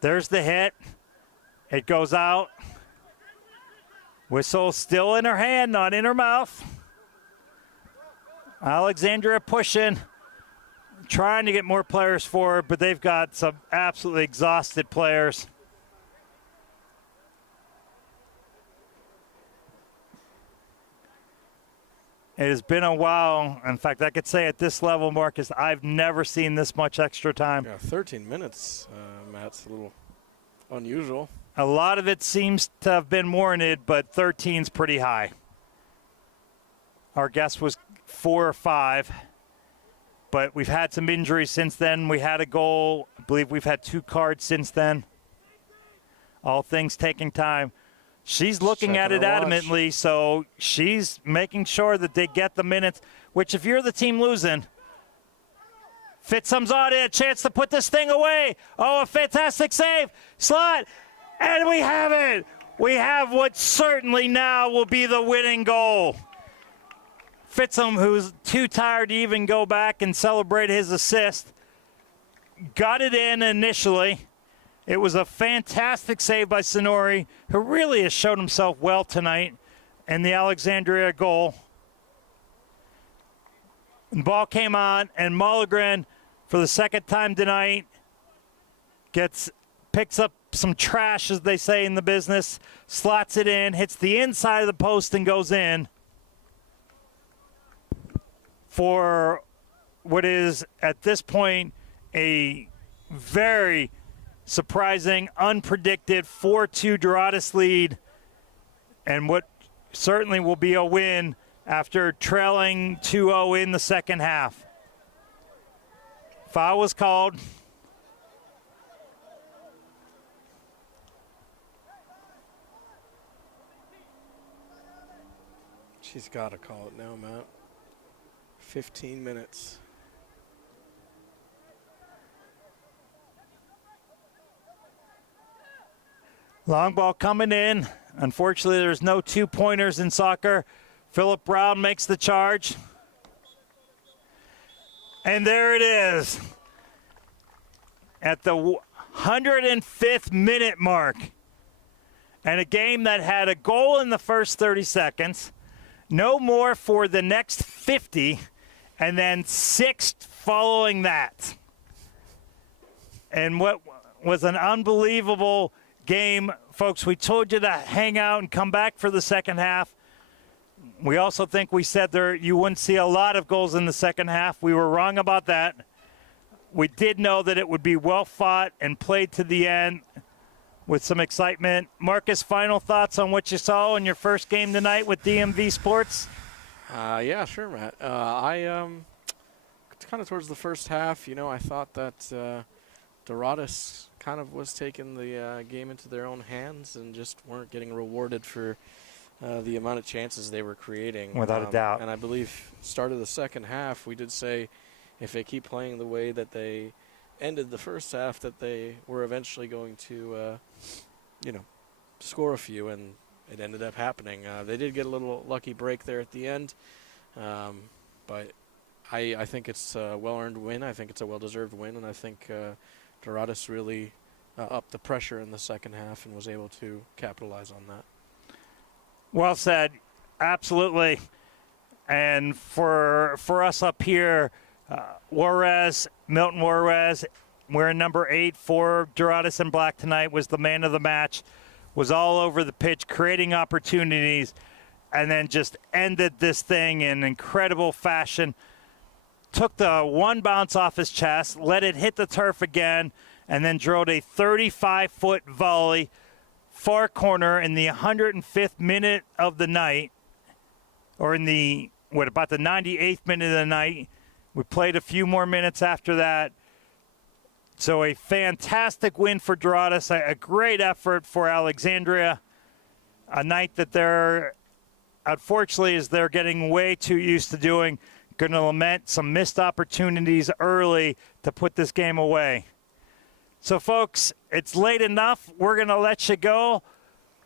There's the hit. It goes out. Whistle still in her hand, not in her mouth. Alexandria pushing, trying to get more players forward, but they've got some absolutely exhausted players. It has been a while. In fact, I could say at this level, Marcus, I've never seen this much extra time. Yeah, 13 minutes, Matt's a little unusual. A lot of it seems to have been warranted, but 13's pretty high. Our guess was 4 or 5, but we've had some injuries since then. We had a goal. I believe we've had 2 cards since then. All things taking time. She's looking at it adamantly, so she's making sure that they get the minutes, which if you're the team losing, Fitsum's on it, a chance to put this thing away. Oh, a fantastic save. Slot, and we have it. We have what certainly now will be the winning goal. Fitsum, who's too tired to even go back and celebrate his assist, got it in initially. It was a fantastic save by Sonori, who really has showed himself well tonight in the Alexandria goal. The ball came on, and Mulligren, for the second time tonight, picks up some trash, as they say in the business, slots it in, hits the inside of the post, and goes in for what is, at this point, a very surprising, unpredicted 4-2 Doradus lead, and what certainly will be a win after trailing 2-0 in the second half. Foul was called. She's got to call it now, Matt. 15 minutes. Long ball coming in. Unfortunately, there's no two-pointers in soccer. Philip Brown makes the charge. And there it is. At the 105th minute mark. And a game that had a goal in the first 30 seconds. No more for the next 50. And then 6 following that. And what was an unbelievable game, folks. We told you to hang out and come back for the second half. We also think we said you wouldn't see a lot of goals in the second half. We were wrong about that. We did know that it would be well fought and played to the end with some excitement. Marcus, final thoughts on what you saw in your first game tonight with DMV Sports? Yeah, sure, Matt. Kind of towards the first half, I thought that Doradus kind of was taking the game into their own hands and just weren't getting rewarded for the amount of chances they were creating. Without a doubt. And I believe start of the second half, we did say if they keep playing the way that they ended the first half, that they were eventually going to, score a few, and it ended up happening. They did get a little lucky break there at the end, but I think it's a well-earned win. I think it's a well-deserved win, and I think Doradus really upped the pressure in the second half and was able to capitalize on that. Well said. Absolutely. And for us up here, Milton Juarez, wearing number 8 for Doradus in black tonight, was the man of the match, was all over the pitch, creating opportunities, and then just ended this thing in incredible fashion. Took the one bounce off his chest, let it hit the turf again, and then drilled a 35-foot volley far corner in the 105th minute of the night, or in the, about the 98th minute of the night. We played a few more minutes after that. So a fantastic win for Doradus, a great effort for Alexandria, a night that they're, unfortunately, as they're getting way too used to doing, going to lament some missed opportunities early to put this game away. So, folks, it's late enough. We're going to let you go.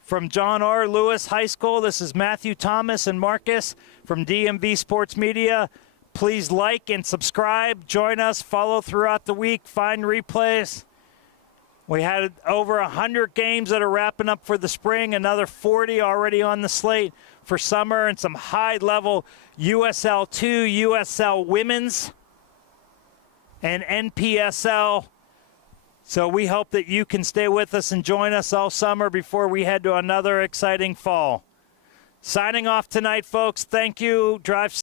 From John R. Lewis High School, this is Matthew Thomas and Marcus from DMV Sports Media. Please like and subscribe. Join us. Follow throughout the week. Find replays. We had over 100 games that are wrapping up for the spring, another 40 already on the slate for summer, and some high-level USL 2, USL Women's, and NPSL. So we hope that you can stay with us and join us all summer before we head to another exciting fall. Signing off tonight, folks. Thank you. Drive